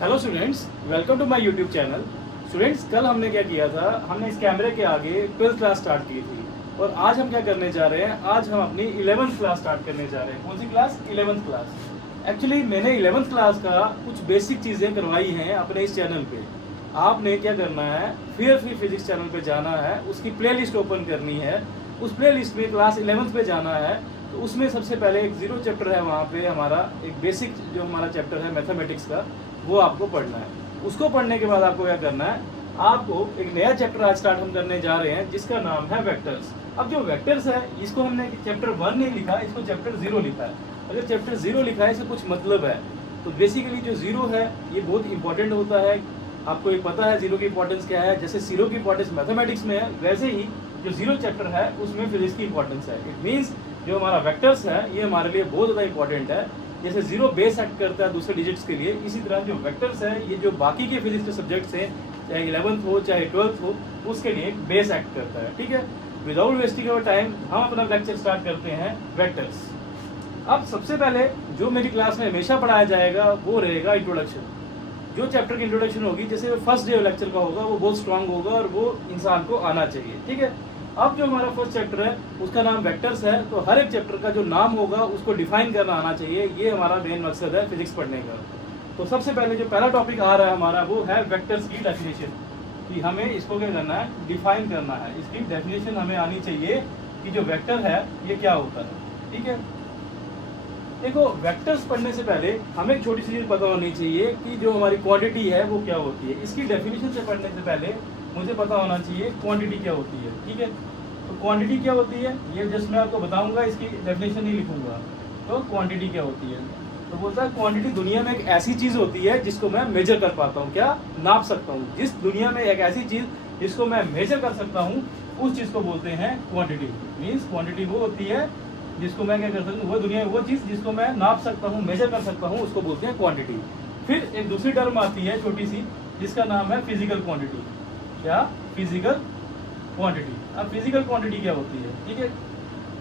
Hello students, welcome to my YouTube channel. Students, कल हमने क्या किया था, हमने इस कैमरे के आगे 12th क्लास स्टार्ट की थी और आज हम क्या करने जा रहे हैं, आज हम अपनी 11th क्लास स्टार्ट करने जा रहे हैं। कौन सी क्लास? 11th class. एक्चुअली मैंने 11th क्लास का कुछ बेसिक चीज़ें करवाई हैं अपने इस चैनल पे। आपने क्या करना है, फियर फ्री फिजिक्स चैनल पे जाना है, उसकी प्लेलिस्ट ओपन करनी है, उस प्लेलिस्ट में क्लास 11th पे जाना है। तो उसमें सबसे पहले एक 0 चैप्टर है, वहाँ पे हमारा एक बेसिक जो हमारा चैप्टर है मैथमेटिक्स का, वो आपको पढ़ना है। उसको पढ़ने के बाद आपको क्या करना है, आपको एक नया चैप्टर आज स्टार्ट हम करने जा रहे हैं जिसका नाम है वेक्टर्स। अब जो वेक्टर्स है, इसको हमने चैप्टर 1 नहीं लिखा, इसको चैप्टर 0 लिखा है। अगर चैप्टर 0 लिखा है, इसका कुछ मतलब है। तो बेसिकली जो 0 है ये बहुत इंपॉर्टेंट होता है। आपको ये पता है 0 की इंपॉर्टेंस क्या है। जैसे 0 की इंपॉर्टेंस मैथमेटिक्स में है, वैसे ही जो 0 चैप्टर है उसमें फिजिक्स की इंपॉर्टेंस है। इट मीन्स जो हमारा वेक्टर्स है ये हमारे लिए बहुत ज़्यादा इंपॉर्टेंट है। जैसे 0 बेस एक्ट करता है दूसरे डिजिट्स के लिए, इसी तरह जो वेक्टर्स है ये जो बाकी के फिजिक्स के सब्जेक्ट्स हैं, चाहे 11th हो चाहे 12th हो, उसके लिए बेस एक्ट करता है। ठीक है, विदाउट वेस्टिंग अवर टाइम हम अपना लेक्चर स्टार्ट करते हैं वेक्टर्स। अब सबसे पहले जो मेरी क्लास में हमेशा पढ़ाया जाएगा वो रहेगा इंट्रोडक्शन। जो चैप्टर की इंट्रोडक्शन होगी, जैसे फर्स्ट डे लेक्चर का होगा, वो बहुत स्ट्रांग होगा और वो इंसान को आना चाहिए। ठीक है, अब जो हमारा फर्स्ट चैप्टर है उसका नाम वेक्टर्स है, तो हर एक चैप्टर का जो नाम होगा उसको डिफाइन करना आना चाहिए। ये हमारा मेन मकसद है फिजिक्स पढ़ने का। तो सबसे पहले जो पहला टॉपिक आ रहा है हमारा, वो है वेक्टर्स की डेफिनेशन, कि हमें इसको क्या करना है, डिफाइन करना है। इसकी डेफिनेशन हमें आनी चाहिए कि जो वेक्टर है ये क्या होता है। ठीक है, देखो वेक्टर्स पढ़ने से पहले हमें एक छोटी सी चीज़ पता होनी चाहिए कि जो हमारी क्वांटिटी है वो क्या होती है। इसकी डेफिनेशन से पढ़ने से पहले मुझे पता होना चाहिए क्वांटिटी क्या होती है। ठीक है, तो क्वांटिटी क्या होती है ये जस्ट मैं आपको बताऊंगा, इसकी डेफिनेशन नहीं लिखूंगा। तो क्वांटिटी क्या होती है, तो बोलता है क्वांटिटी दुनिया में एक ऐसी चीज़ होती है जिसको मैं मेजर कर पाता हूँ, क्या नाप सकता हूँ। जिस दुनिया में एक ऐसी चीज़ जिसको मैं मेजर कर सकता हूँ उस चीज़ को बोलते हैं क्वांटिटी। मीन्स क्वांटिटी वो होती है जिसको मैं क्या कर सकता हूँ, वो दुनिया में वो चीज़ जिसको मैं नाप सकता हूँ, मेजर कर सकता हूँ, उसको बोलते हैं क्वांटिटी। फिर एक दूसरी टर्म आती है छोटी सी, जिसका नाम है फिजिकल क्वांटिटी। क्या? Physical quantity. अब फिजिकल क्वांटिटी क्या होती है? ठीक है,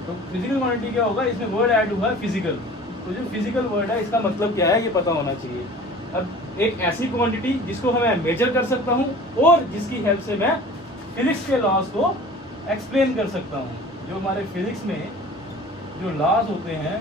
तो फिजिकल क्वांटिटी क्या होगा, इसमें वर्ड ऐड हुआ है फिजिकल। तो जो फिजिकल वर्ड है इसका मतलब क्या है ये पता होना चाहिए। अब एक ऐसी क्वांटिटी जिसको मैं मेजर कर सकता हूँ और जिसकी हेल्प से मैं फिजिक्स के लॉज को एक्सप्लेन कर सकता हूँ। जो हमारे फिजिक्स में जो लॉज होते हैं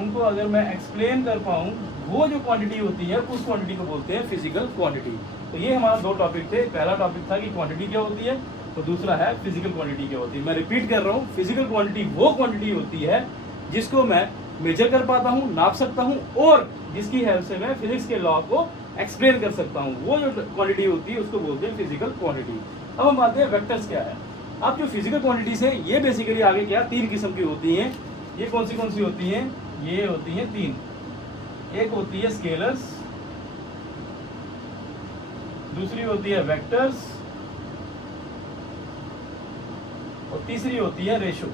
उनको अगर मैं एक्सप्लेन कर पाऊँ, वो जो क्वांटिटी होती है उस क्वांटिटी को बोलते हैं फिजिकल क्वांटिटी। तो ये हमारा दो टॉपिक थे। पहला टॉपिक था कि क्वांटिटी क्या होती है, तो दूसरा है फिजिकल क्वांटिटी क्या होती है। मैं रिपीट कर रहा हूँ, फिजिकल क्वांटिटी वो क्वांटिटी होती है जिसको मैं मेजर कर पाता हूँ, नाप सकता हूँ और जिसकी हेल्प से मैं फिजिक्स के लॉ को एक्सप्लेन कर सकता हूँ। वो जो क्वांटिटी होती है उसको बोलते हैं फिजिकल क्वांटिटी। अब हम आते हैं वेक्टर्स क्या है। अब जो फिजिकल क्वांटिटीज है ये बेसिकली आगे क्या 3 किस्म की होती हैं। ये कौन सी होती हैं? ये होती हैं 3। एक होती है स्केलर्स, दूसरी होती है वेक्टर्स और तीसरी होती है रेशो।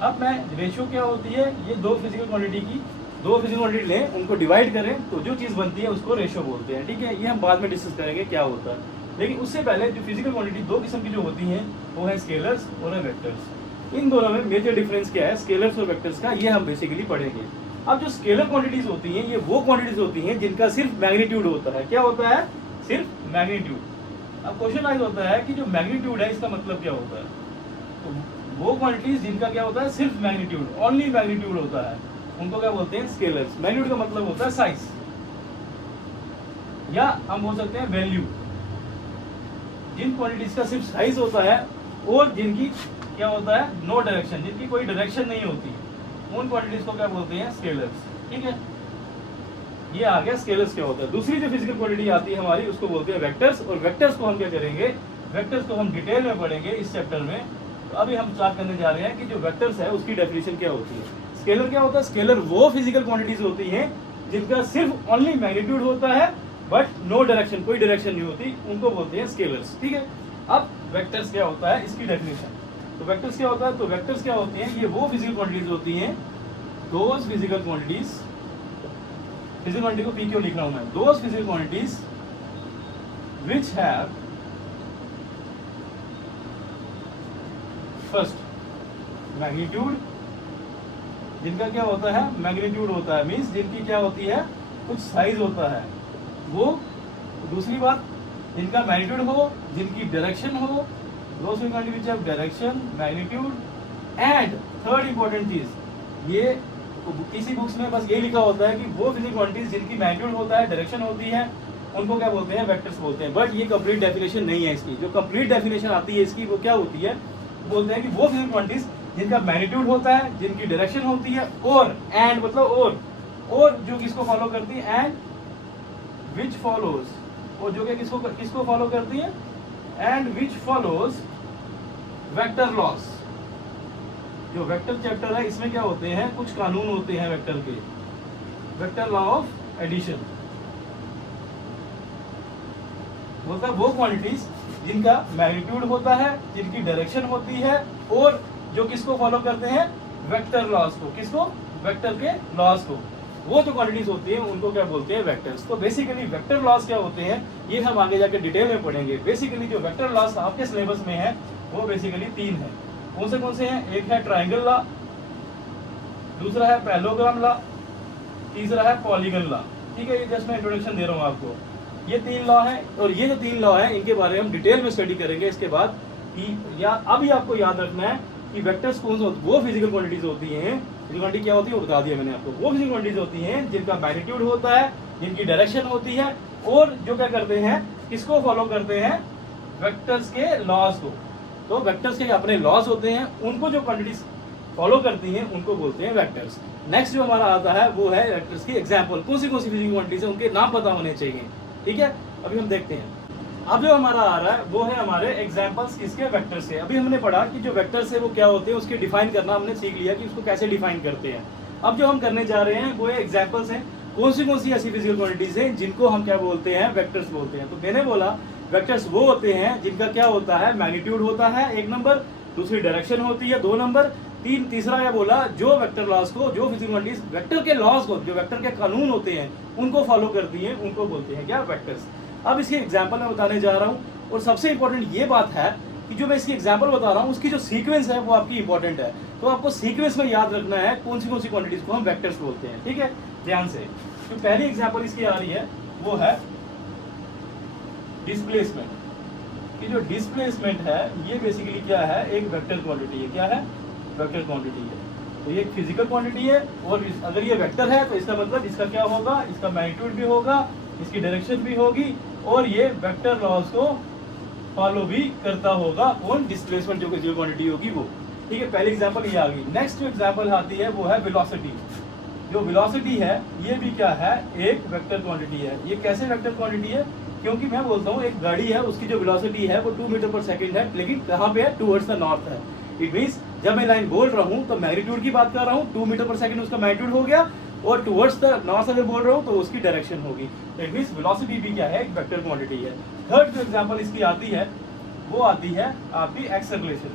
अब मैं रेशो क्या होती है, ये दो फिजिकल क्वांटिटी लें, उनको डिवाइड करें तो जो चीज़ बनती है उसको रेशो बोलते हैं। ठीक है, ये हम बाद में डिस्कस करेंगे क्या होता है। लेकिन उससे पहले जो फिजिकल क्वांटिटी 2 किस्म की जो होती हैं वो है स्केलर्स और है वेक्टर्स। इन दोनों में मेजर डिफरेंस क्या है स्केलर्स और वेक्टर्स का, ये हम बेसिकली पढ़ेंगे। अब जो स्केलर क्वांटिटीज होती हैं ये वो क्वांटिटीज होती हैं जिनका सिर्फ मैग्नीट्यूड होता है। क्या होता है? सिर्फ मैग्नीट्यूड। अब क्वेश्चन राइज होता है कि जो मैग्नीट्यूड है इसका मतलब क्या होता है। तो वो क्वांटिटीज जिनका क्या होता है, सिर्फ मैग्नीट्यूड, ओनली मैग्नीट्यूड होता है, उनको क्या बोलते हैं स्केलर्स। मैग्नीट्यूड का मतलब होता है साइज, या हम बोल सकते हैं वैल्यू। जिन क्वांटिटीज का सिर्फ साइज होता है और जिनकी क्या होता है नो डायरेक्शन, जिनकी कोई डायरेक्शन नहीं होती, उन क्वांटिटीज को क्या बोलते हैं स्केलर्स। ठीक है, ये आ गया स्केलर्स क्या होता है। दूसरी जो फिजिकल क्वांटिटी आती है हमारी उसको बोलते हैं वेक्टर्स। और वेक्टर्स को हम क्या करेंगे, वेक्टर्स को हम डिटेल में पढ़ेंगे इस चैप्टर में। तो अभी हम स्टार्ट करने जा रहे हैं कि जो वेक्टर्स है उसकी डेफिनेशन क्या होती है। स्केलर क्या होता है, स्केलर वो फिजिकल क्वांटिटीज होती हैं जिनका सिर्फ ओनली मैग्नीट्यूड होता है बट नो डायरेक्शन, कोई डायरेक्शन नहीं होती, उनको बोलते हैं स्केलर्स। ठीक है, अब वेक्टर्स क्या होता है इसकी डेफिनेशन। तो वेक्टर्स क्या होता है, तो वेक्टर्स क्या होती हैं, ये वो फिजिकल क्वांटिटीज होती हैं, those physical quantities, physical quantity को पी क्यों लिख रहा हूं मैं, those physical quantities which have first magnitude, जिनका क्या होता है मैग्नीट्यूड होता है, मीन्स जिनकी क्या होती है कुछ साइज होता है वो, दूसरी बात जिनका मैग्नीट्यूड हो, जिनकी डायरेक्शन हो, those quantity which have direction, magnitude and third important चीज, ये किसी बुक्स में बस ये लिखा होता है कि वो फिजिकल क्वांटिटीज जिनकी मैग्नीट्यूड होता है, डायरेक्शन होती है, उनको क्या बोलते हैं, वेक्टर्स बोलते हैं। बट ये कंप्लीट डेफिनेशन नहीं है इसकी। जो कंप्लीट डेफिनेशन आती है इसकी वो क्या होती है, बोलते हैं कि वो फिजिकल क्वांटिटीज जिनका मैग्नीट्यूड होता है, जिनकी डायरेक्शन होती है, और एंड मतलब और जो किसको फॉलो करती है, एंड विच फॉलोज, और जो कि किसको फॉलो करती है, and which follows vector loss. जो वेक्टर चैप्टर है इसमें क्या होते हैं, कुछ कानून होते हैं वेक्टर के, वेक्टर लॉ ऑफ एडिशन, बोलता है वो क्वांटिटीज जिनका मैग्नीट्यूड होता है, जिनकी डायरेक्शन होती है, और जो किसको फॉलो करते हैं, वेक्टर लॉस को, किसको, वेक्टर के लॉस को, वो जो क्वांटिटीज होती है उनको क्या बोलते हैं, वेक्टर्स। तो बेसिकली वेक्टर लॉस क्या होते हैं ये हम आगे जाके डिटेल में पढ़ेंगे। बेसिकली जो वेक्टर लॉस आपके सिलेबस में है वो बेसिकली 3 है। कौन से हैं, एक है ट्राइंगल लॉ, दूसरा है पैरेललोग्राम लॉ, तीसरा है पॉलीगन लॉ। ठीक है, ये जस्ट मैं इंट्रोडक्शन दे रहा हूँ आपको। ये 3 लॉ है, और ये जो 3 लॉ है इनके बारे में हम डिटेल में स्टडी करेंगे इसके बाद। कि अभी आपको याद रखना है कि वेक्टर्स कौन से होते हैं, वो फिजिकल क्वांटिटीज होती हैं, फिजिकल क्वांटिटी क्या होती है वो बता दिया मैंने आपको। वो फिजिकल क्वांटिटीज होती हैं जिनका मैग्नीट्यूड होता है, जिनकी डायरेक्शन होती है, और जो क्या करते हैं, किसको फॉलो करते हैं, वेक्टर्स के लॉज को। तो वेक्टर्स के अपने लॉज होते हैं, उनको जो क्वांटिटीज फॉलो करती हैं उनको बोलते हैं वेक्टर्स। नेक्स्ट जो हमारा आता है वो है वेक्टर्स की एग्जाम्पल। कौन सी फिजिकल क्वांटिटीज है उनके नाम पता होने चाहिए। ठीक है, अभी हम देखते हैं। अब जो हमारा आ रहा है वो है हमारे एग्जांपल्स किसके, वेक्टर से। अभी हमने पढ़ा कि जो वेक्टर्स है वो क्या होते हैं, उसके डिफाइन करना हमने सीख लिया कि उसको कैसे डिफाइन करते हैं। अब जो हम करने जा रहे हैं वो एग्जांपल्स हैं, कौन सी ऐसी फिजिकल क्वांटिटीज हैं जिनको हम क्या बोलते हैं, वेक्टर्स बोलते हैं। तो मैंने बोला वेक्टर्स वो होते हैं जिनका क्या होता है, मैग्नीट्यूड होता है 1 नंबर, दूसरी डायरेक्शन होती है 2 नंबर, तीसरा क्या बोला, जो वेक्टर लॉस को, जो फिजिकल क्वांटिटीज वेक्टर के लॉस को, जो वेक्टर के कानून होते हैं उनको फॉलो करती हैं, उनको बोलते हैं क्या, वेक्टर्स। अब इसके एग्जाम्पल मैं बताने जा रहा हूँ, और सबसे इंपॉर्टेंट ये बात है कि जो मैं इसकी एग्जाम्पल बता रहा हूँ उसकी जो सीक्वेंस है वो आपकी इंपॉर्टेंट है। तो आपको सीक्वेंस में याद रखना है कौन सी क्वांटिटीज को हम वेक्टर्स बोलते हैं। ठीक है, ध्यान से। तो पहली एग्जाम्पल इसकी आ रही है वो है डिस्प्लेसमेंट। कि जो डिस्प्लेसमेंट है ये बेसिकली क्या है, एक वेक्टर क्वांटिटी है। क्या है, वेक्टर क्वांटिटी है। तो ये एक फिजिकल क्वांटिटी है, और अगर ये वेक्टर है तो इसका मतलब इसका क्या होगा, इसका मैग्नीट्यूड भी होगा, इसकी डायरेक्शन भी होगी, और ये वेक्टर लॉस को फॉलो भी करता होगा। कौन, डिस्प्लेसमेंट जो फिजिकल क्वांटिटी होगी वो। ठीक है, पहली एग्जांपल ये आ गई। नेक्स्ट जो एग्जांपल आती है वो है वेलोसिटी। जो वेलोसिटी है ये भी क्या है, एक वेक्टर क्वांटिटी है। ये कैसे वेक्टर क्वांटिटी है, क्योंकि मैं बोलता हूँ एक गाड़ी है उसकी जो वेलोसिटी है वो 2 मीटर पर सेकंड है, लेकिन कहाँ पे है, टुवर्ड्स द नॉर्थ है। इट मींस जब मैं लाइन बोल रहा हूँ तो मैग्नीट्यूड की बात कर रहा हूँ, 2 मीटर पर सेकंड उसका मैग्नीट्यूड हो गया, और टुवर्ड्स द नॉर्थ अगर बोल रहा हूँ तो उसकी डायरेक्शन होगी। तो इट मींस वेलोसिटी भी क्या है, एक वेक्टर क्वांटिटी है। थर्ड जो एग्जांपल इसकी आती है वो आती है आपकी एक्सेलरेशन।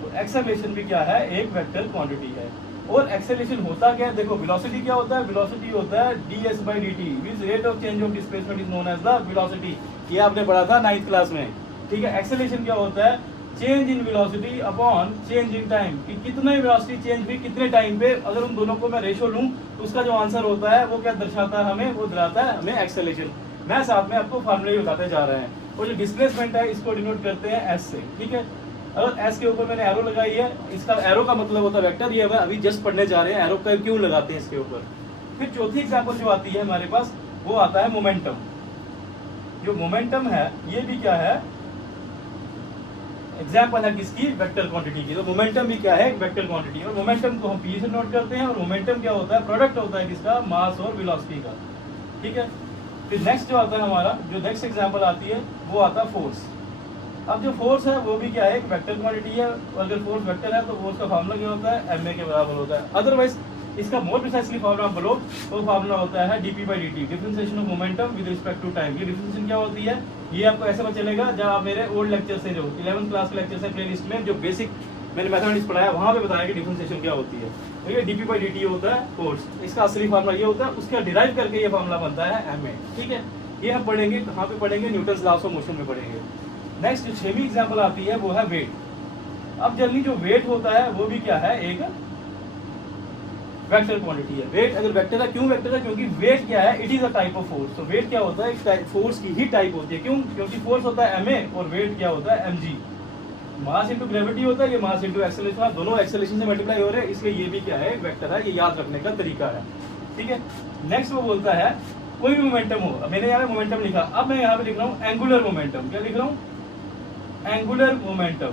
तो एक्सेलरेशन भी क्या है, एक वेक्टर क्वांटिटी है। और एक्सेलरेशन होता क्या है, देखो वेलोसिटी क्या होता है, वेलोसिटी होता है ds/dt, means rate of change of displacement is known as the velocity. ये आपने पढ़ा था 9th क्लास में। ठीक है, एक्सेलरेशन क्या होता है, change in velocity upon change in time, कि कितने वेलोसिटी चेंज हुई कितने टाइम पे, अगर उन दोनों को मैं रेशो लूं तो उसका जो आंसर होता है वो क्या दर्शाता है हमें, वो दिलाता है हमें एक्सेलरेशन। मैं साथ में आपको फार्मूले बताते जा रहे हैं। और जो डिस्प्लेसमेंट है इसको डिनोट करते हैं s से। ठीक है, अगर s के ऊपर मैंने एरो लगाई है, इसका एरो का मतलब होता है वेक्टर। ये हमें अभी जस्ट पढ़ने जा रहे हैं एरो का क्यों लगाते हैं इसके ऊपर। फिर चौथी एग्जांपल जो आती है हमारे पास वो आता है मोमेंटम। जो मोमेंटम है ये भी क्या है, एग्जांपल है किसकी, वेक्टर क्वांटिटी की। तो मोमेंटम भी क्या है, एक वेक्टर क्वांटिटी। और मोमेंटम को हम p से नोट करते हैं, और मोमेंटम क्या होता है, प्रोडक्ट होता है किसका, मास और वेलोसिटी का। ठीक है, फिर नेक्स्ट जो आता है हमारा, जो नेक्स्ट एग्जांपल आती है वो आता है फोर्स। अब जो फोर्स है वो भी क्या है, एक वेक्टर क्वांटिटी है। अगर फोर्स वेक्टर है तो फोर्स का फार्मूला क्या होता है, ma के बराबर होता है। अदरवाइज इसका मोर प्रिसाइसली फार्मूला बोलो तो फार्मूला होता है dp/dt, differentiation of momentum with respect to time. ये डिफरेंशिएशन क्या होती है, ये आपको ऐसे पता चलेगा जब आप मेरे ओल्ड लेक्चर से, जो 11th क्लास के लेक्चर से प्लेलिस्ट में जो बेसिक मैंने मैथमेटिक्स पढ़ाया वहाँ पे बताया कि डिफरेंशिएशन क्या होती है। तो ये dp/dt होता है फोर्स, इसका असली फार्मूला ये होता है, उसका डिराइव करके ये फार्मूला बनता है ma। ठीक है, ये हम पढ़ेंगे कहाँ पे पढ़ेंगे, न्यूटन्स लॉस ऑफ मोशन में पढ़ेंगे। नेक्स्ट जो 6वीं एग्जांपल आती है वो है वेट। अब जनरली जो वेट होता है वो भी क्या है, एक वेक्टर क्वांटिटी है। वेट अगर वेक्टर है, क्यों वेक्टर है? क्योंकि वेट क्या है, it is a type of force. तो वेट क्या होता है, एक फोर्स की ही टाइप होती है। क्यों? क्योंकि फोर्स होता है ma और वेट क्या होता है mg। मास इंटू ग्रेविटी होता है, ये मास इंटू एक्सेलरेशन, दोनों एक्सेलरेशन से मल्टीप्लाई हो रहे हैं, इसलिए ये भी क्या है, वेक्टर है। ये याद रखने का तरीका है, ठीक है। नेक्स्ट वो बोलता है कोई भी मोमेंटम हो, मैंने यहाँ पे मोमेंटम लिखा, अब मैं यहाँ पे लिख रहा हूँ एंगुलर मोमेंटम। क्या लिख रहा हूँ? Angular momentum.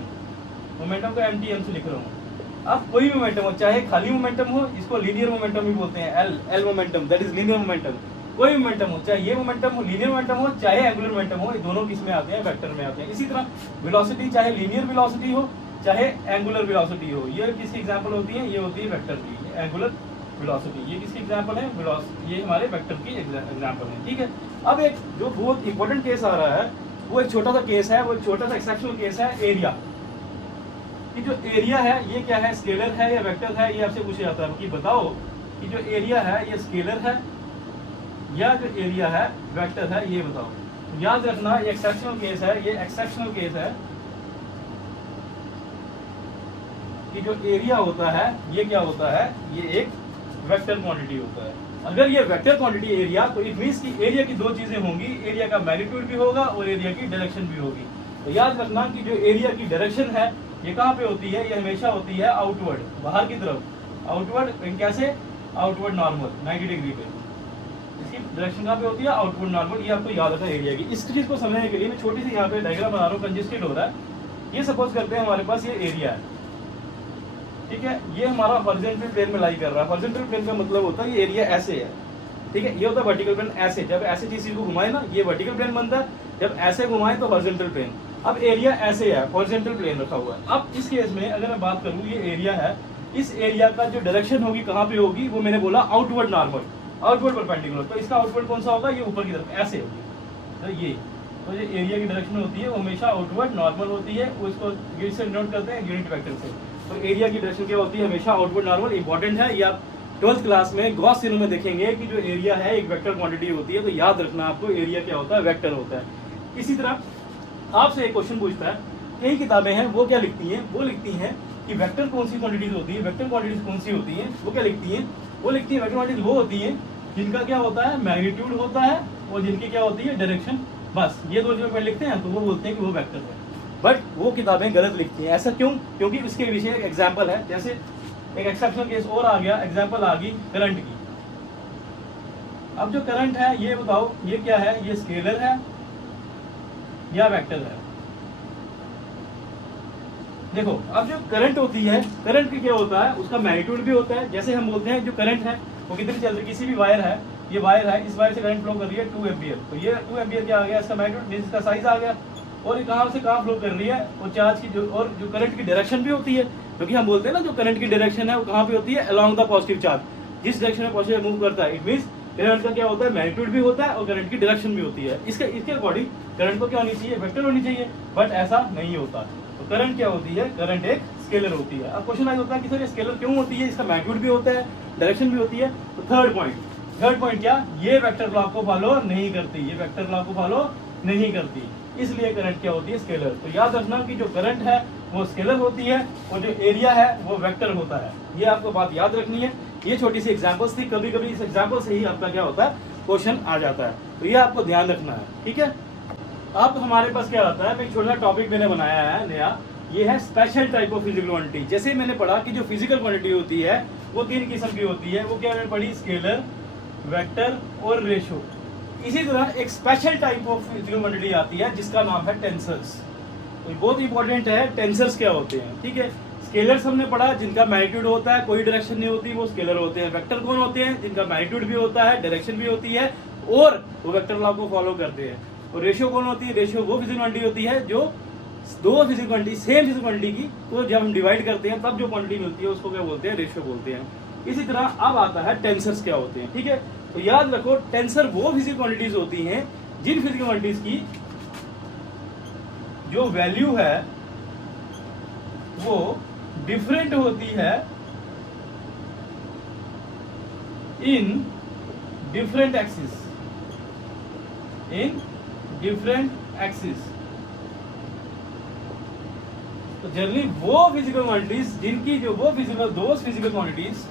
मोमेंटम को एम से लिख रहा हूँ। अब कोई भी मोमेंटम हो, चाहे खाली मोमेंटम हो, इसको लीनियर मोमेंटम भी बोलते हैं, L momentum, that is linear momentum. कोई भी मोमेंटम हो, चाहे ये मोमेंटम हो, लीनियर मोमेंटम हो, चाहे एंगुलर मोमेंटम हो, ये दोनों किस में आते हैं, वेक्टर में आते हैं। इसी तरह वेलोसिटी, चाहे लीनियर वेलोसिटी हो, चाहे एंगुलर वेलोसिटी हो, ये किसकी एग्जांपल होती है? ये होती है वेक्टर की, एंगुलर वेलोसिटी। ये किसकी एग्जांपल है? वेलोसिटी, ये हमारे वेक्टर की एग्जांपल है, ठीक है। अब एक जो बहुत इंपॉर्टेंट केस आ रहा है, वो एक छोटा सा केस है, वो एक छोटा सा एक्सेप्शनल केस है, एरिया। कि जो एरिया है ये क्या है, स्केलर है या वेक्टर है? ये आपसे पूछा जाता है कि बताओ कि जो एरिया है ये स्केलर है या जो एरिया है वेक्टर है, ये बताओ। याद रखना ये एक्सेप्शनल केस है, ये एक्सेप्शनल केस है कि जो एरिया होता है ये क्या होता है, ये एक वेक्टर क्वांटिटी होता है। अगर ये वेक्टर क्वांटिटी एरिया, तो इट मींस कि एरिया की दो चीजें होंगी, एरिया का मैग्नीट्यूड भी होगा और एरिया की डायरेक्शन भी होगी। तो याद रखना कि जो एरिया की डायरेक्शन है ये कहाँ पे होती है, ये हमेशा होती है आउटवर्ड, बाहर की तरफ। आउटवर्ड कैसे? आउटवर्ड नॉर्मल 90 डिग्री पे। इसकी डायरेक्शन कहाँ पे होती है? Outward normal. ये आपको याद रखना एरिया की। इस चीज को समझने के लिए मैं छोटी सी यहाँ पे डायग्राम बना रहा हूँ, कंजेस्टेड हो रहा है। ये सपोज करते हैं हमारे पास ये एरिया है, ठीक है। ये हमारा हॉरिजॉन्टल प्लेन में लाई कर रहा है। हॉरिजॉन्टल प्लेन का मतलब होता है ये एरिया ऐसे है, ठीक है। ये होता है वर्टिकल प्लेन ऐसे, जब ऐसे चीज को घुमाए ना ये वर्टिकल प्लेन बनता है, जब ऐसे घुमाए तो हॉरिजॉन्टल प्लेन। अब एरिया ऐसे है, हॉरिजॉन्टल प्लेन रखा हुआ है। अब इस केस में अगर मैं बात करूं, ये एरिया है, इस एरिया का जो डायरेक्शन होगी कहाँ पे होगी, वो मैंने बोला आउटवर्ड नॉर्मल, आउटवर्ड परपेंडिकुलर। तो इसका आउटवर्ड कौन सा होगा, ये ऊपर की तरफ ऐसे होगी। तो ये एरिया की डायरेक्शन होती है वो हमेशा आउटवर्ड नॉर्मल होती है, उसको यूनिट से नोट करते हैं, यूनिट वेक्टर से। तो एरिया की डायरेक्शन क्या होती है, हमेशा आउटवर्ड नॉर्मल। इंपॉर्टेंट है, ये आप 12th क्लास में गॉस थ्योरम में देखेंगे कि जो एरिया है एक वेक्टर क्वांटिटी होती है। तो याद रखना आपको एरिया क्या होता है, वेक्टर होता है। इसी तरह आपसे एक क्वेश्चन पूछता है, कई किताबें हैं वो क्या लिखती हैं, वो लिखती हैं कि वेक्टर कौन सी क्वांटिटीज होती है, वेक्टर क्वांटिटीज कौन सी होती हैं, वो क्या लिखती हैं, वो लिखती है वेक्टर क्वांटिटीज वो होती हैं जिनका क्या होता है, मैग्नीट्यूड होता है, और जिनकी क्या होती है, डायरेक्शन। बस ये दो चीजें लिखते हैं तो वो बोलते हैं कि वो वेक्टर है। बट वो किताबें गलत लिखती हैं। ऐसा क्यों? क्योंकि उसके विषय एक एग्जाम्पल है। जैसे एक एक्सेप्शनल केस और आ गया, एग्जाम्पल आ गई करंट की। अब जो करंट है ये बताओ, ये क्या है, ये स्केलर है या वेक्टर है? देखो अब जो करंट होती है, करंट की क्या होता है, उसका मैग्नीट्यूड भी होता है। जैसे हम बोलते हैं जो करंट है वो कितनी चल रही, किसी भी वायर है, ये वायर है, इस वायर से करंट फ्लो कर रही है 2 एम्पियर। तो ये 2 एम्पियर क्या आ गया, इसका मैग्नीट्यूड, इसका साइज आ गया। और ये कहाँ से कहाँ फ्लो कर रही है, और चार्ज की जो करंट की डायरेक्शन भी होती है, क्योंकि हम बोलते हैं ना जो करंट की डायरेक्शन है वो कहाँ पे होती है, अलोंग द पॉजिटिव चार्ज, जिस डायरेक्शन में पॉजिटिव मूव करता है। इट मींस करंट का क्या होता है, मैग्नीट्यूड भी होता है और करंट की डायरेक्शन भी होती है। इसके अकॉर्डिंग करंट को क्या होनी चाहिए, वेक्टर होनी चाहिए, बट ऐसा नहीं होता। तो करंट क्या होती है, करंट एक स्केलर होती है। अब क्वेश्चन आता है कि सर ये स्केलर क्यों होती है, इसका मैग्नीट्यूड भी होता है, डायरेक्शन भी होती है। तो थर्ड पॉइंट क्या, ये वेक्टर लॉ को फॉलो नहीं करती, ये वेक्टर लॉ को फॉलो नहीं करती, इसलिए करंट क्या होती है, स्केलर। तो याद रखना कि जो करंट है वो स्केलर होती है और जो एरिया है वो वेक्टर होता है। ये आपको बात याद रखनी है। ये छोटी सी एग्जांपल्स थी, कभी कभी इस एग्जांपल से ही आपका क्या होता है, क्वेश्चन आ जाता है। तो ये आपको ध्यान रखना है, ठीक है। अब हमारे पास क्या आता है, एक छोटा टॉपिक मैंने बनाया है नया, ये है special type of physical quantity. जैसे मैंने पढ़ा कि जो फिजिकल क्वांटिटी होती है वो 3 किस्म की होती है, वो क्या मैंने पढ़ी, स्केलर, वेक्टर और रेशो। इसी तरह एक special type of physical quantity आती है जिसका नाम है टेंसर्स। तो बहुत इंपॉर्टेंट है, टेंसर्स क्या होते हैं, ठीक है। स्केलर्स हमने पढ़ा जिनका मैग्नीट्यूड होता है, कोई डायरेक्शन नहीं होती, वो स्केलर होते हैं। वेक्टर कौन होते हैं, जिनका मैग्नीट्यूड भी होता है, डायरेक्शन भी होती है और वो वेक्टर लॉ को फॉलो करते हैं। और रेशियो कौन होती है, रेशियो वो फिजिकल क्वांटिटी होती है जो दो physical quantity, same physical quantity की, तो जब हम डिवाइड करते हैं तब जो क्वांटिटी मिलती है उसको क्या बोलते हैं, रेशियो बोलते हैं। इसी तरह अब आता है टेंसर्स क्या होते हैं, ठीक है। तो याद रखो टेंसर वो फिजिकल क्वांटिटीज होती हैं जिन फिजिकल क्वांटिटीज की जो वैल्यू है वो डिफरेंट होती है in different axis, in different axis. तो जनरली वो फिजिकल क्वांटिटीज जिनकी जो वो फिजिकल दोज फिजिकल क्वांटिटीज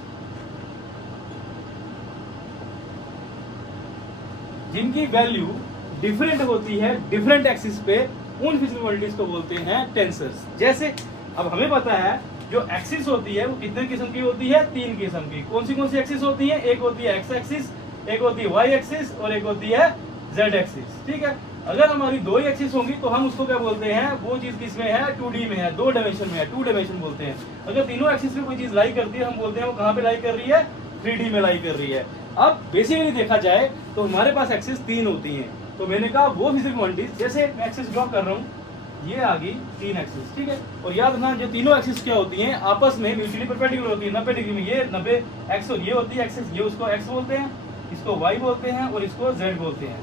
जिनकी वैल्यू डिफरेंट होती है डिफरेंट एक्सिस पे, उन फिजिकल क्वांटिटीज को बोलते हैं टेंसर्स। जैसे अब हमें पता है जो एक्सिस होती है वो कितने किस्म की होती है, 3 किस्म की। कौन सी एक्सिस होती है? एक होती है एक्स एक्सिस, एक होती है वाई एक्सिस और एक होती है जेड एक्सिस। ठीक है, अगर हमारी 2 ही एक्सिस होंगी तो हम उसको क्या बोलते हैं, वो चीज किसमें है, 2D में है, 2 डायमेंशन में है, 2 डायमेंशन बोलते हैं। अगर तीनों एक्सिस में कोई चीज लाई करती है हम बोलते हैं वो कहाँ पे लाई कर रही है, 3D में लाई कर रही है। अब बेसिकली देखा जाए तो हमारे पास एक्सिस 3 होती हैं। तो मैंने कहा वो फिजिकल क्वांटिटीज, जैसे मैं एक्सिस ड्रॉ कर रहा हूँ, ये आ गई 3 एक्सिस। ठीक है, और याद रखना जो तीनों एक्सिस क्या होती हैं, आपस में म्यूचुअली परपेंडिकुलर होती है 90 डिग्री में। ये 90 एक्स और ये होती है एक्सिस, ये उसको एक्स बोलते हैं, इसको वाई बोलते हैं और इसको जेड बोलते हैं।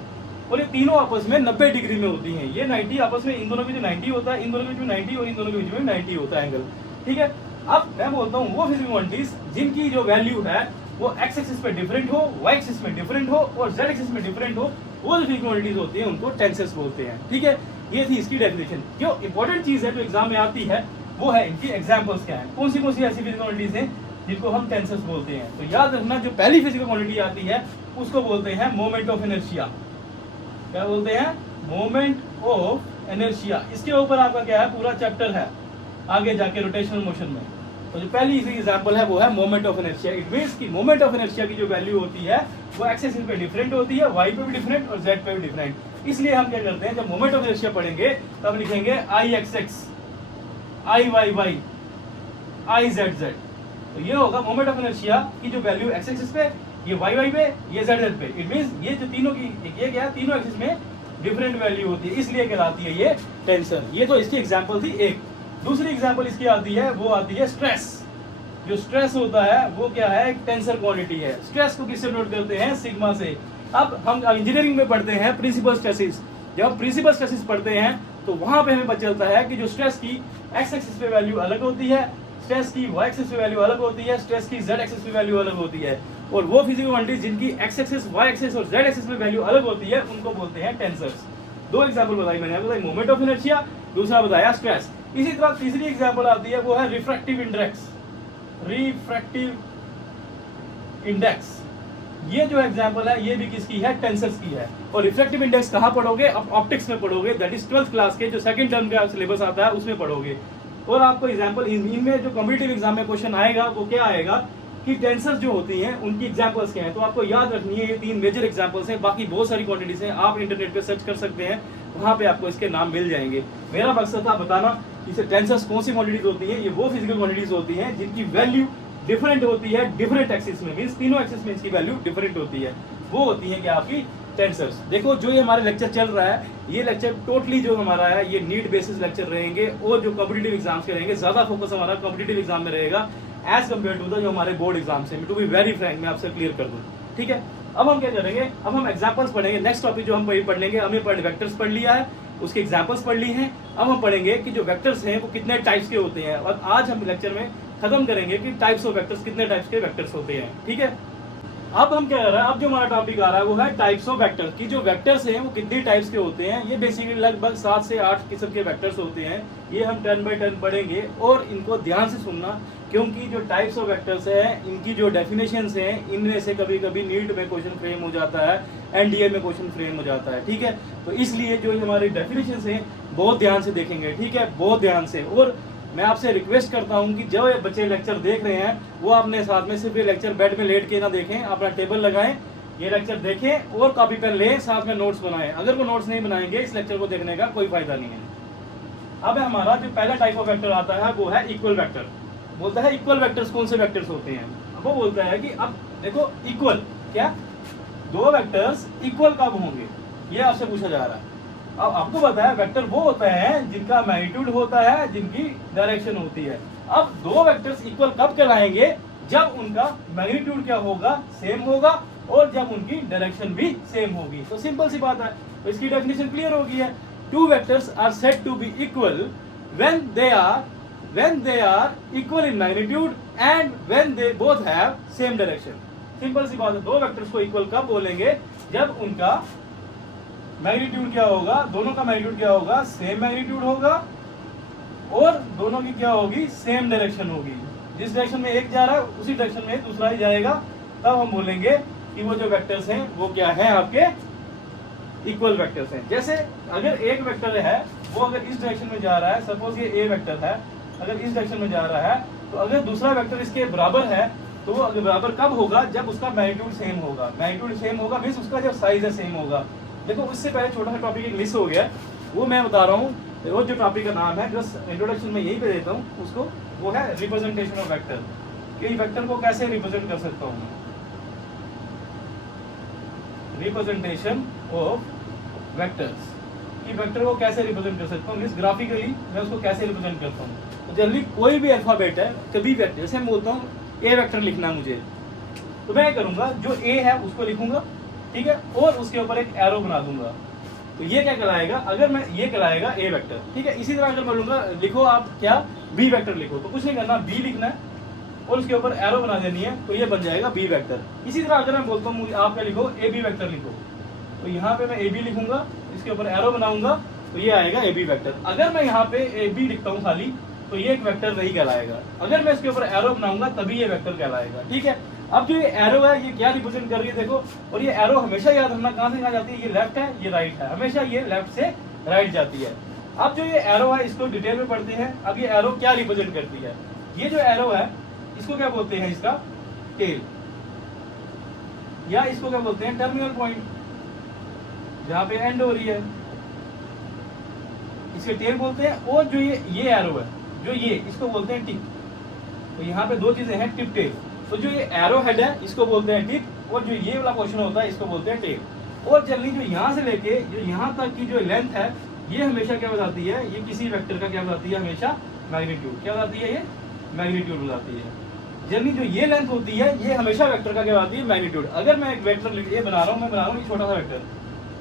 और ये तीनों आपस में 90 डिग्री में होती हैं। ये 90 आपस में, इन दोनों के जो 90 होता है, इन दोनों के बीच में 90 और इन दोनों के बीच में 90 होता है एंगल। ठीक है, अब मैं बोलता हूँ वो फिजिकल क्वांटिटीज जिनकी जो वैल्यू है वो एक्स एक्सिस पे डिफरेंट हो, वाई एक्सिस में डिफरेंट हो और जेड एक्सिस में डिफरेंट हो, वो जो फिजिकल क्वांटिटीज होती हैं उनको टेंसर्स बोलते हैं। ठीक है, ये थी इसकी डेफिनेशन। जो इंपॉर्टेंट चीज है जो एग्जाम में आती है वो है इनकी एग्जाम्पल्स क्या है, कौन सी ऐसी फिजिकल क्वांटिटीज हैं जिनको हम टेंसर्स बोलते हैं। तो याद रखना जो पहली फिजिकल क्वांटिटी आती है उसको बोलते हैं मोमेंट ऑफ इनर्शिया। क्या बोलते हैं? Moment of inertia. इसके ऊपर आपका क्या है, पूरा चैप्टर है आगे जाके रोटेशनल मोशन में। तो जो पहली एग्जांपल है वो है moment of inertia. It means कि मोमेंट ऑफ इनर्शिया की जो वैल्यू होती है वो एक्स एक्सिस पे डिफरेंट होती है, वाई पे भी डिफरेंट और जेड पे भी डिफरेंट। इसलिए हम क्या करते हैं, जब मोमेंट ऑफ इनर्शिया पढ़ेंगे तब लिखेंगे I X X, I Y Y, I Z Z. तो ये होगा मोमेंट ऑफ इनर्शिया की जो वैल्यू एक्स एक्सिस पे, ये वाई वाई पे, ये जेड जेड पे। इट मींस ये जो तीनों की, ये क्या है, तीनों एक्सिस में डिफरेंट वैल्यू होती है, इसलिए कहलाती है ये टेंसर। ये तो इसकी एग्जांपल थी एक। दूसरी एग्जांपल इसकी आती है, वो आती है स्ट्रेस। जो स्ट्रेस होता है वो क्या है, एक टेंसर क्वांटिटी है। स्ट्रेस को किससे नोट करते हैं, सिग्मा से। अब हम इंजीनियरिंग में पढ़ते हैं प्रिंसिपल स्ट्रेसेस। जब प्रिंसिपल स्ट्रेसेस पढ़ते हैं तो वहां पे हमें पता चलता है कि जो स्ट्रेस की एक्स एक्सिस पे वैल्यू अलग होती है, स्ट्रेस की वाई एक्सिस पे वैल्यू अलग होती है, स्ट्रेस की जेड एक्सिस पे वैल्यू अलग होती है। और वो फिजिकल क्वांटिटीज जिनकी एक्स एक्सिस, वाई एक्सिस और जेड एक्सिस पे वैल्यू अलग होती है उनको बोलते हैं टेंसर्स। 2 एग्जांपल बताई मैंने आपको, मोमेंट ऑफ इनर्शिया, दूसरा बताया स्ट्रेस। इसी तरह तीसरी एग्जांपल आती है वो है रिफ्रैक्टिव इंडेक्स। रिफ्रैक्टिव इंडेक्स, ये जो एग्जांपल है ये भी किसकी है, टेंसर्स की है। और रिफ्रैक्टिव इंडेक्स कहाँ पढ़ोगे, अब ऑप्टिक्स में पढ़ोगे, दैट इज 12th क्लास के जो सेकंड टर्म का सिलेबस आता है उसमें पढ़ोगे। और आपको एग्जांपल इनमें जो कॉम्पिटिटिव एग्जाम में क्वेश्चन आएगा वो क्या आएगा कि टेंसर्स जो होती हैं उनकी एग्जांपल्स क्या हैं। तो आपको याद रखनी है ये 3 मेजर एग्जांपल्स हैं, बाकी बहुत सारी क्वांटिटीज हैं, आप इंटरनेट पे सर्च कर सकते हैं, वहां पे आपको इसके नाम मिल जाएंगे। मेरा मकसद था बताना इसे टेंसर्स कौन सी क्वांटिटीज होती हैं। ये वो फिजिकल क्वांटिटीज होती हैं जिनकी वैल्यू डिफरेंट होती है डिफरेंट एक्सिस में, मींस तीनों एक्सिस में इसकी वैल्यू डिफरेंट होती है, वो होती है क्या आपकी टेंसर्स। देखो जो ये हमारे लेक्चर चल रहा है, ये लेक्चर टोटली जो हमारा है ये नीड बेसिस लेक्चर रहेंगे और जो कॉम्पिटिटिव एग्जाम्स के रहेंगे। ज्यादा फोकस हमारा कॉम्पिटिटिव एग्जाम में रहेगा एज कम्पेयर टू द जो हमारे बोर्ड एग्जाम्स हैं। टू बी वेरी फ्रैंक मैं आपसे क्लियर कर दूं, ठीक है। अब हम क्या करेंगे, अब हम एग्जाम्पल्स पढ़ेंगे। नेक्स्ट टॉपिक जो हम पढ़ लेंगे, हमने वेक्टर्स पढ़ लिया है, उसके एग्जाम्पल्स पढ़ ली हैं। अब हम पढ़ेंगे कि जो वेक्टर्स हैं वो कितने टाइप्स के होते हैं, और आज हम लेक्चर में खत्म करेंगे कि टाइप्स ऑफ वेक्टर्स, कितने टाइप्स के वेक्टर्स होते हैं, ठीक है। अब हम क्या कर रहे हैं, अब जो हमारा टॉपिक आ रहा है वो है टाइप्स ऑफ वेक्टर्स की। जो वेक्टर्स हैं वो कितनी टाइप्स के होते हैं, ये बेसिकली लगभग 7 से 8 किस्म के वेक्टर्स होते हैं। ये हम टर्न बाय टर्न पढ़ेंगे और इनको ध्यान से सुनना, क्योंकि जो टाइप्स ऑफ वेक्टर्स है इनकी जो डेफिनेशंस हैं इनमें से कभी कभी नीट में क्वेश्चन फ्रेम हो जाता है, एनडीए में क्वेश्चन फ्रेम हो जाता है, ठीक है। तो इसलिए जो हमारी डेफिनेशंस हैं बहुत ध्यान से देखेंगे, ठीक है, बहुत ध्यान से। और मैं आपसे रिक्वेस्ट करता हूं कि जो ये बच्चे लेक्चर देख रहे हैं वो अपने साथ में सिर्फ ये लेक्चर बेड में लेट के ना देखें, अपना टेबल लगाएं, ये लेक्चर देखें और कॉपी पेन लें, साथ में नोट्स बनाएं। अगर वो नोट्स नहीं बनाएंगे इस लेक्चर को देखने का कोई फायदा नहीं है। अब हमारा जो पहला टाइप ऑफ वेक्टर आता है वो है इक्वल वेक्टर। बोलता है इक्वल वेक्टर्स कौन से वेक्टर्स होते हैं, वो बोलता है कि अब देखो इक्वल क्या, 2 वेक्टर्स इक्वल कब होंगे, ये आपसे पूछा जा रहा है। अब आपको पता है वेक्टर वो होता है जिनका मैग्नीट्यूड होता है, जिनकी डायरेक्शन होती है। अब 2 वेक्टर्स इक्वल कब कहलाएंगे, जब उनका मैग्नीट्यूड क्या होगा, सेम होगा, और जब उनकी डायरेक्शन भी सेम होगी। तो सिंपल सी बात है, तो इसकी डेफिनेशन क्लियर हो गई है। 2 vectors are said to be equal when they are equal in magnitude and when they both have same direction. Simple सी बात है, 2 वेक्टर्स को इक्वल कब बोलेंगे, जब उनका मैग्नीट्यूड क्या होगा, दोनों का मैग्नीट्यूड क्या होगा, सेम मैग्नीट्यूड होगा, और दोनों की क्या होगी, सेम डायरेक्शन होगी। जिस डायरेक्शन में एक जा रहा है उसी डायरेक्शन में दूसरा ही जाएगा, तब हम बोलेंगे कि वो जो वेक्टर्स हैं वो क्या है, आपके इक्वल वेक्टर्स हैं। जैसे अगर एक वेक्टर है वो अगर इस डायरेक्शन में जा रहा है, सपोज ये ए वेक्टर है, अगर इस डायरेक्शन में जा रहा है, तो अगर दूसरा वेक्टर इसके बराबर है तो वो अगर बराबर कब होगा, जब उसका मैग्नीट्यूड सेम होगा। मैग्नीट्यूड सेम होगा मींस उसका जब साइज है सेम होगा। देखो उससे पहले छोटा सा टॉपिक एक मिस हो गया, वो मैं बता रहा हूँ। वो जो टॉपिक का नाम है जस्ट इंट्रोडक्शन में यही पे देता हूँ उसको, वो है रिप्रेजेंटेशन ऑफ वेक्टर, कि वेक्टर को कैसे रिप्रेजेंट कर सकता हूँ। रिप्रेजेंटेशन ऑफ वेक्टर्स, कि वेक्टर को कैसे रिप्रेजेंट कर सकता हूँ, मींस ग्राफिकली मैं उसको कैसे रिप्रेजेंट करता हूँ। तो जनरली कोई भी अल्फाबेट है, कभी वेक्टर, जैसे मैं बोलता हूँ ए वेक्टर लिखना मुझे, तो मैं करूंगा जो ए है उसको लिखूंगा, ठीक है, और उसके ऊपर एक एरो बना दूंगा, तो ये क्या कहलाएगा, अगर मैं ये कहलाएगा ए वेक्टर, ठीक है। इसी तरह अगर मैं बोलूंगा लिखो आप क्या बी वेक्टर लिखो, तो कुछ नहीं करना, बी लिखना है और उसके ऊपर एरो बना देनी है, तो ये बन जाएगा बी वेक्टर। इसी तरह अगर मैं बोलता हूँ आप क्या लिखो ए बी वेक्टर लिखो, तो यहाँ पे मैं ए बी लिखूंगा, इसके ऊपर एरो बनाऊंगा, तो ये आएगा ए बी वेक्टर। अगर मैं यहाँ पे ए बी लिखता हूँ खाली, तो ये एक वेक्टर नहीं कहलाएगा। अगर मैं इसके ऊपर एरो बनाऊंगा तभी ये वेक्टर कहलाएगा, ठीक है। अब जो ये एरो है ये क्या रिप्रेजेंट कर रही है देखो, और ये एरो हमेशा याद रखना कहाँ से कहाँ जाती है, ये लेफ्ट है ये राइट है, हमेशा ये लेफ्ट से राइट जाती है। अब जो ये एरो है इसको डिटेल में पढ़ते हैं। अब ये एरो क्या रिप्रेजेंट करती है, ये जो एरो है इसको क्या बोलते हैं, इसका टेल, या इसको क्या बोलते हैं टर्मिनल पॉइंट, जहाँ पे एंड हो रही है इसके टेल बोलते हैं। और जो ये एरो है जो ये, इसको बोलते हैं टिप। तो यहाँ पे दो चीजें हैं, टिप टेल। तो जो ये एरो हेड है इसको बोलते हैं टिप, और जो ये वाला पोर्शन होता है इसको बोलते हैं टेल। और जनरली जो यहाँ से लेके जो यहाँ तक की जो लेंथ है ये हमेशा क्या बताती है, ये किसी वेक्टर का क्या बताती है, हमेशा मैग्नीट्यूड क्या बताती है, ये मैग्नीट्यूड बताती है। जनरली जो ये लेंथ होती है ये हमेशा वेक्टर का क्या बताती है, मैग्नीट्यूड। अगर मैं एक वेक्टर ये बना रहा हूँ, मैं बना रहा हूँ ये छोटा सा वेक्टर,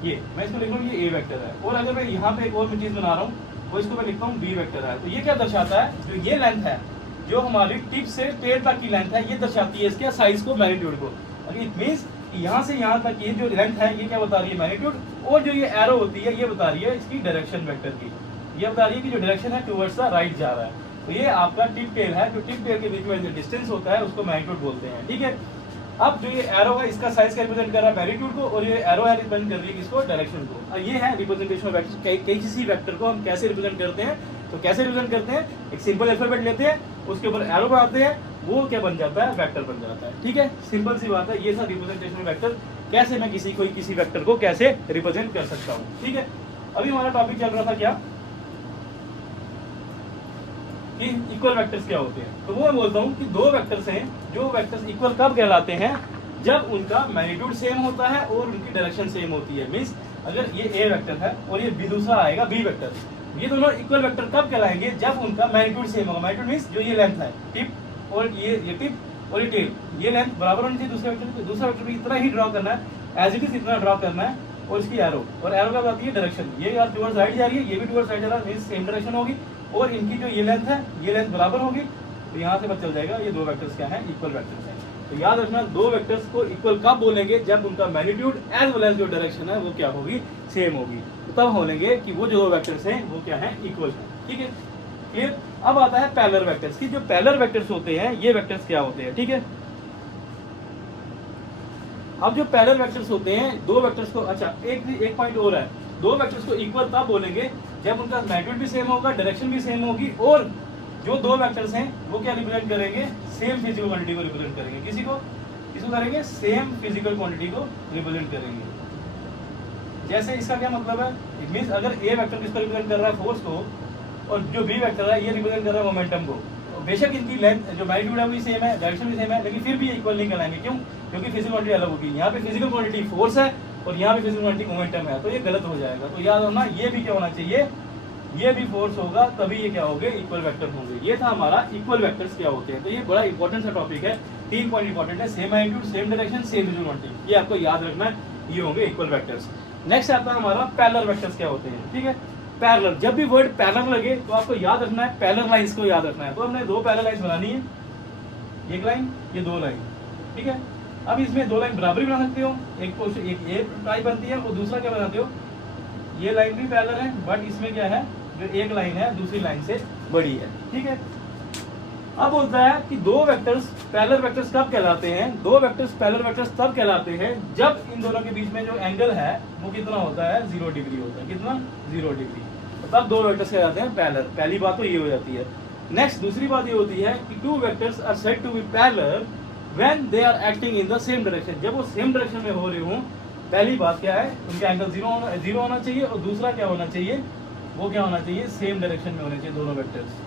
ये मैं इसको लिख रहा हूँ ये ए वेक्टर है, और अगर मैं यहाँ पे एक और चीज बना रहा हूँ वो इसको मैं लिखता हूँ बी वेक्टर है, तो ये क्या दर्शाता है, जो ये लेंथ है जो हमारी टिप से टेल तक की लेंथ है ये दर्शाती है इसके साइज को, मैग्नीट्यूड को। अगर इट मींस यहाँ से यहाँ तक ये जो लेंथ है ये क्या बता रही है, मैग्नीट्यूड। और जो ये एरो होती है ये बता रही है इसकी डायरेक्शन वेक्टर की, ये बता रही है कि जो डायरेक्शन है टुवर्ड्स द राइट जा रहा है। तो ये आपका टिप टेल है, जो टिप टेल के बीच में जो डिस्टेंस होता है उसको मैग्नीट्यूड बोलते हैं, ठीक है। अब जो ये एरो है इसका साइज का रिप्रेजेंट कर रहा है मैग्नीट्यूड को, और ये एरो है रिप्रेजेंट कर रही है इसको डायरेक्शन को। और ये है रिप्रेजेंटेशन ऑफ वेक्टर। किसी वेक्टर को हम कैसे रिप्रेजेंट करते हैं, तो कैसे रिप्रेजेंट करते हैं, एक सिंपल अल्फाबेट लेते हैं उसके ऊपर एरो बनाते हैं, वो क्या बन जाता है, वेक्टर बन जाता है, ठीक है। सिंपल सी बात है, ये था रिप्रेजेंटेशन ऑफ वेक्टर, कैसे मैं किसी वेक्टर को कैसे रिप्रेजेंट कर सकता हूँ, ठीक है। अभी हमारा टॉपिक चल रहा था क्या, कि इक्वल वेक्टर्स क्या होते हैं। तो वो मैं बोलता हूँ कि दो वेक्टर्स हैं, जो वेक्टर्स इक्वल कब कहलाते हैं, जब उनका मैग्नीट्यूड सेम होता है और उनकी डायरेक्शन सेम होती है। मींस अगर ये ए वेक्टर है और ये बी दूसरा आएगा बी वेक्टर, ये दोनों इक्वल वेक्टर कब कहलाएंगे, जब उनका मैग्नीट्यूड सेम होगा। मैग्नीट्यूड मींस जो ये लेंथ है टिप और ये टिप और ये टेल, ये लेंथ बराबर होनी चाहिए दूसरे वेक्टर की। दूसरा वेक्टर भी इतना ही ड्रॉ करना है, एज इट इज इतना ड्रॉ करना है, और इसकी एरो, और एरो का बताती है डायरेक्शन, ये यार टुवर्ड्स राइट जा रही है, ये भी टुवर्ड्स राइट जा रहा है, मींस सेम डायरेक्शन होगी, और इनकी जो ये लेंथ है ये लेंथ बराबर होगी। तो यहाँ से पता चल जाएगा ये दो वेक्टर्स क्या हैं, इक्वल वेक्टर्स हैं। तो याद रखना दो वेक्टर्स को इक्वल कब बोलेंगे, जब उनका मैग्नीट्यूड एज वेल एज जो डायरेक्शन है वो क्या होगी, सेम होगी। तो तब बोलेंगे कि वो जो दो वेक्टर्स हैं वो क्या है, इक्वल है, ठीक है, क्लियर। अब आता है पैरेलल वेक्टर्स की। जो पैरेलल वेक्टर्स होते हैं ये वेक्टर्स क्या होते हैं, ठीक है। अब जो पैरेलल वेक्टर्स होते हैं दो वेक्टर्स को, अच्छा एक पॉइंट और है, दो वेक्टर्स को इक्वल तब बोलेंगे जब उनका मैग्नीट्यूड भी सेम होगा, डायरेक्शन भी सेम होगी, और जो दो वेक्टर्स हैं वो क्या रिप्रेजेंट करेंगे, सेम फिजिकल क्वांटिटी को रिप्रेजेंट करेंगे। किसको करेंगे, सेम फिजिकल क्वांटिटी को रिप्रेजेंट करेंगे। जैसे इसका क्या मतलब है, इट मींस अगर ए वेक्टर किसको रिप्रेजेंट कर रहा है, फोर्स को, और जो बी वेक्टर है ये रिप्रेजेंट कर रहा है मोमेंटम को। बेशक इनकी लेंथ जो मैग्नीट्यूड है वो सेम है, डायरेक्शन भी सेम है, लेकिन फिर भी इक्वल नहीं कहलाएंगे। क्यों, क्योंकि फिजिकल क्वांटिटी अलग होगी। यहाँ पे फिजिकल क्वांटिटी फोर्स है और यहाँ पे फिजिकल क्वांटिटी मोमेंटम है, तो ये गलत हो जाएगा। तो याद रखना ये भी क्या होना चाहिए, ये भी फोर्स होगा, तभी ये क्या होंगे, इक्वल वेक्टर होंगे। ये था हमारा इक्वल वेक्टर्स क्या होते हैं। तो ये बड़ा इंपॉर्टेंट सा टॉपिक है, 3 पॉइंट इंपॉर्टेंट है, same magnitude, same direction, same physical quantity, ये आपको याद रखना है, ये होंगे इक्वल वेक्टर्स। नेक्स्ट आता है हमारा पैरेलल वेक्टर्स क्या होते हैं, ठीक है। पैरेलल, जब भी वर्ड पैरेलल लगे तो आपको याद रखना है पैरेलल लाइंस को याद रखना है। तो हमने दो पैरेलल लाइंस बनानी है, एक लाइन ये दो लाइन, ठीक है। अब इसमें दो लाइन बराबर बना सकते हो, एक ए टाइप बनती है और दूसरा क्या बनाते हो, ये लाइन भी पैरेलल है, बट इसमें क्या है, जो एक लाइन है दूसरी लाइन से बड़ी है, ठीक है। अब बोलता है कि दो वेक्टर्स पैरेलल वेक्टर्स कब कहलाते हैं, दो वेक्टर्स पैरेलल वेक्टर्स तब कहलाते हैं जब इन दोनों के बीच में जो एंगल है वो कितना होता है, 0 डिग्री होता है। कितना, 0 डिग्री। तो तब दो वेक्टर्स कहलाते हैं पैरेलल। पहली बात तो ये हो जाती है। नेक्स्ट दूसरी बात ये होती है कि two vectors are said to be parallel when they are acting in the same direction. जब वो सेम डायरेक्शन में हो रहे हों, पहली बात क्या है, उनका एंगल जीरो होना चाहिए, और दूसरा क्या होना चाहिए, वो क्या होना चाहिए, सेम डायरेक्शन में होने चाहिए दोनों वेक्टर्स,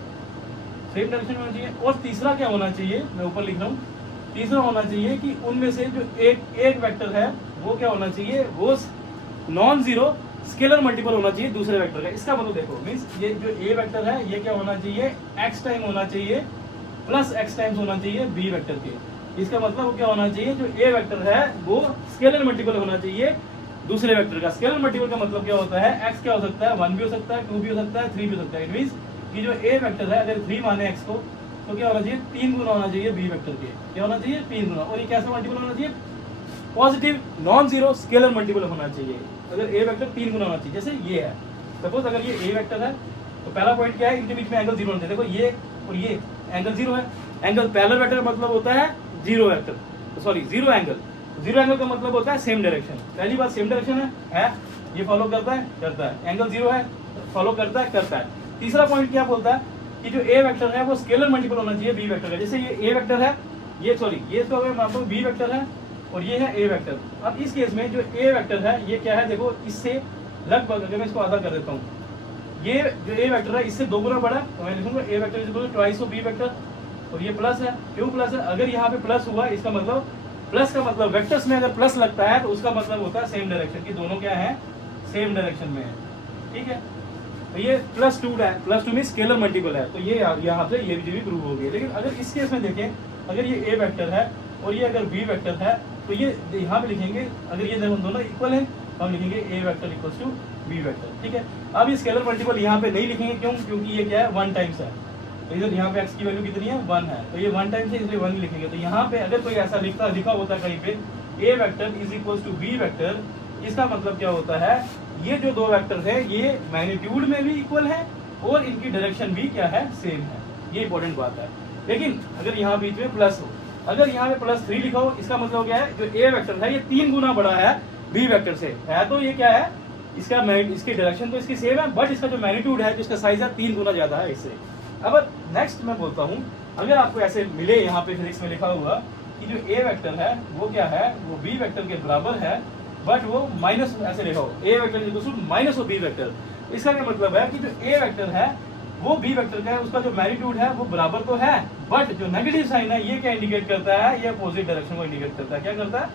सेम डायरेक्शन में होना चाहिए। और तीसरा क्या होना चाहिए, मैं ऊपर लिख रहा हूँ, तीसरा होना चाहिए कि उनमें से जो एक वेक्टर है वो क्या होना चाहिए, वो नॉन जीरो स्केलर मल्टीपल होना चाहिए दूसरे वेक्टर का। इसका मतलब देखो, मींस ये जो ए वेक्टर है ये क्या होना चाहिए, एक्स टाइम होना चाहिए प्लस एक्स टाइम्स होना चाहिए बी वेक्टर के। इसका मतलब वो क्या होना चाहिए, जो ए वेक्टर है वो स्केलर मल्टीपल होना चाहिए दूसरे वेक्टर का। स्केलर मल्टीपल का मतलब क्या होता है, एक्स क्या हो सकता है, 1 भी हो सकता है, 2 भी हो सकता है, 3 भी हो सकता है। इट मींस कि जो ए वेक्टर है अगर 3 माने एक्स को, तो क्या होना चाहिए, 3 गुना होना चाहिए बी वेक्टर के। क्या होना चाहिए, 3 गुना। और ये कैसे मल्टीपल होना चाहिए, positive non zero scalar multiple होना चाहिए। अगर ए वेक्टर 3 गुना होना चाहिए, जैसे ये है, सपोज अगर ये ए वेक्टर है तो पहला पॉइंट क्या है, इनके बीच में एंगल 0 होना चाहिए। देखो ये और ये एंगल 0 है। एंगल पैरेलल वेक्टर का मतलब होता है zero vector, sorry zero angle. Zero angle का मतलब होता है सेम डायरेक्शन। पहली बात सेम डायरेक्शन है, ये फॉलो करता है, एंगल 0 है, फॉलो करता है। तीसरा पॉइंट क्या बोलता है कि जो ए वेक्टर है वो स्केलर मल्टीपल होना चाहिए बी वेक्टर का। जैसे ये ए वेक्टर है, ये सॉरी ये इसको अगर मानता हूँ बी वेक्टर है और ये है ए वेक्टर। अब इस केस में जो ए वेक्टर है ये क्या है, देखो इससे लगभग, अगर मैं इसको आधा कर देता हूँ, ये जो ए वेक्टर है इससे 2 गुना बड़ा, तो मैं लिखूंगा A vector is equal to twice of B vector. और ये प्लस है, क्यों प्लस है, अगर यहाँ पे प्लस हुआ इसका मतलब, प्लस का मतलब वेक्टर्स में अगर प्लस लगता है तो उसका मतलब होता है सेम डायरेक्शन की, दोनों क्या है, सेम डायरेक्शन में है। ठीक है, तो ये +2 है, +2 में स्केलर मल्टीपल है, तो ये यहाँ पे ये भी प्रूव हो गई। लेकिन अगर इस केस में देखें, अगर ये ए वेक्टर है और ये अगर बी वेक्टर है, तो ये यहाँ पे लिखेंगे, अगर ये दोनों इक्वल है तो हम लिखेंगे A vector equals to B vector. ठीक है, अब ये स्केलर मल्टीपल यहाँ पे नहीं लिखेंगे, क्यों, क्योंकि ये क्या है, 1 टाइम्स है। तो इधर यहाँ पे x की वैल्यू कितनी है, 1 है, तो ये 1 टाइम्स है, इसलिए 1 लिखेंगे। तो यहाँ पे अगर कोई ऐसा लिखा होता है कहीं पे A vector is equals to B vector, इसका मतलब क्या होता है, ये जो दो वेक्टर है ये मैग्नीट्यूड में भी इक्वल है और इनकी डायरेक्शन भी क्या है, सेम है। ये इंपॉर्टेंट बात है। लेकिन अगर यहाँ बीच में प्लस हो, अगर यहाँ पे +3 लिखा हो, इसका मतलब क्या है, जो ए वेक्टर है ये 3 गुना बड़ा है बी वेक्टर से है, तो ये क्या है, इसकी डायरेक्शन तो इसकी सेम है, बट इसका जो मैग्नीट्यूड है, जिसका साइज है 3 गुना ज्यादा है इससे। अब नेक्स्ट मैं बोलता हूँ, अगर आपको ऐसे मिले यहाँ पे फिजिक्स में लिखा हुआ कि जो ए वेक्टर है वो क्या है, वो बी वेक्टर के बराबर है, बट वो माइनस, ऐसे लिखा हो A vector equals to minus of B vector, इसका क्या मतलब है कि जो ए वेक्टर है वो बी वेक्टर का है, उसका जो मैग्नीट्यूड है वो बराबर तो है, बट जो नेगेटिव साइन है ये क्या इंडिकेट करता है, ये अपोजिट डायरेक्शन को इंडिकेट करता है। क्या करता है,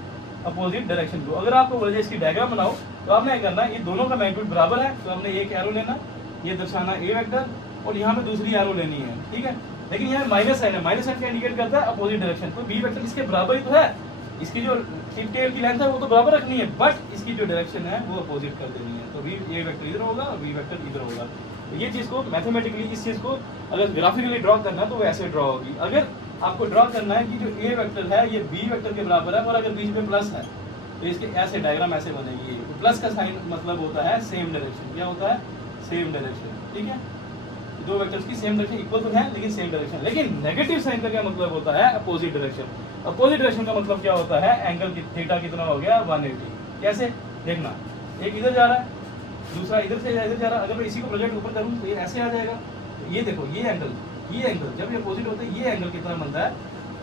अपोजिट डायरेक्शन को। अगर आपको बोला जाए इसकी डायग्राम बनाओ, तो आपने क्या करना है, ये दोनों का मैग्नीट्यूड बराबर है, तो हमने एक एरो लेना, ये दर्शाना ए वेक्टर, और यहाँ पे दूसरी एरो लेनी है। ठीक है, लेकिन यहाँ माइनस साइन है, माइनस साइन क्या इंडिकेट करता है, अपोजिट डायरेक्शन। तो बी वेक्टर इसके बराबर ही तो है, इसकी जो टिप टेल की लेंथ है वो तो बराबर रखनी है, बट इसकी जो डायरेक्शन है वो अपोजिट कर देनी है। तो बी ए वेक्टर इधर होगा और बी वेक्टर इधर होगा। तो ये चीज़ को मैथमेटिकली, इस चीज़ को अगर ग्राफिकली ड्रॉ करना है तो वो ऐसे ड्रॉ होगी। अगर आपको ड्रॉ करना है कि जो ए वेक्टर है ये बी वेक्टर के बराबर है और अगर बीच में प्लस है, तो इसके ऐसे डायग्राम ऐसे बनेगी। तो प्लस का साइन मतलब होता है सेम डायरेक्शन। क्या होता है, सेम डायरेक्शन। ठीक है, दो वेक्टर्स की सेम डायरेक्शन इक्वल तो है लेकिन सेम डायरेक्शन। लेकिन नेगेटिव साइन का क्या मतलब होता है, अपोजिट डायरेक्शन। अपोजिट डायरेक्शन का मतलब क्या होता है, एंगल थीटा कितना हो गया, 180। कैसे देखना, एक इधर जा रहा है, दूसरा इधर से इधर जा रहा है। अगर मैं इसी को प्रोजेक्ट ऊपर करूँ तो ये ऐसे आ जाएगा। तो ये देखो, ये एंगल जब ये अपोजिट होता है, ये एंगल कितना बनता है,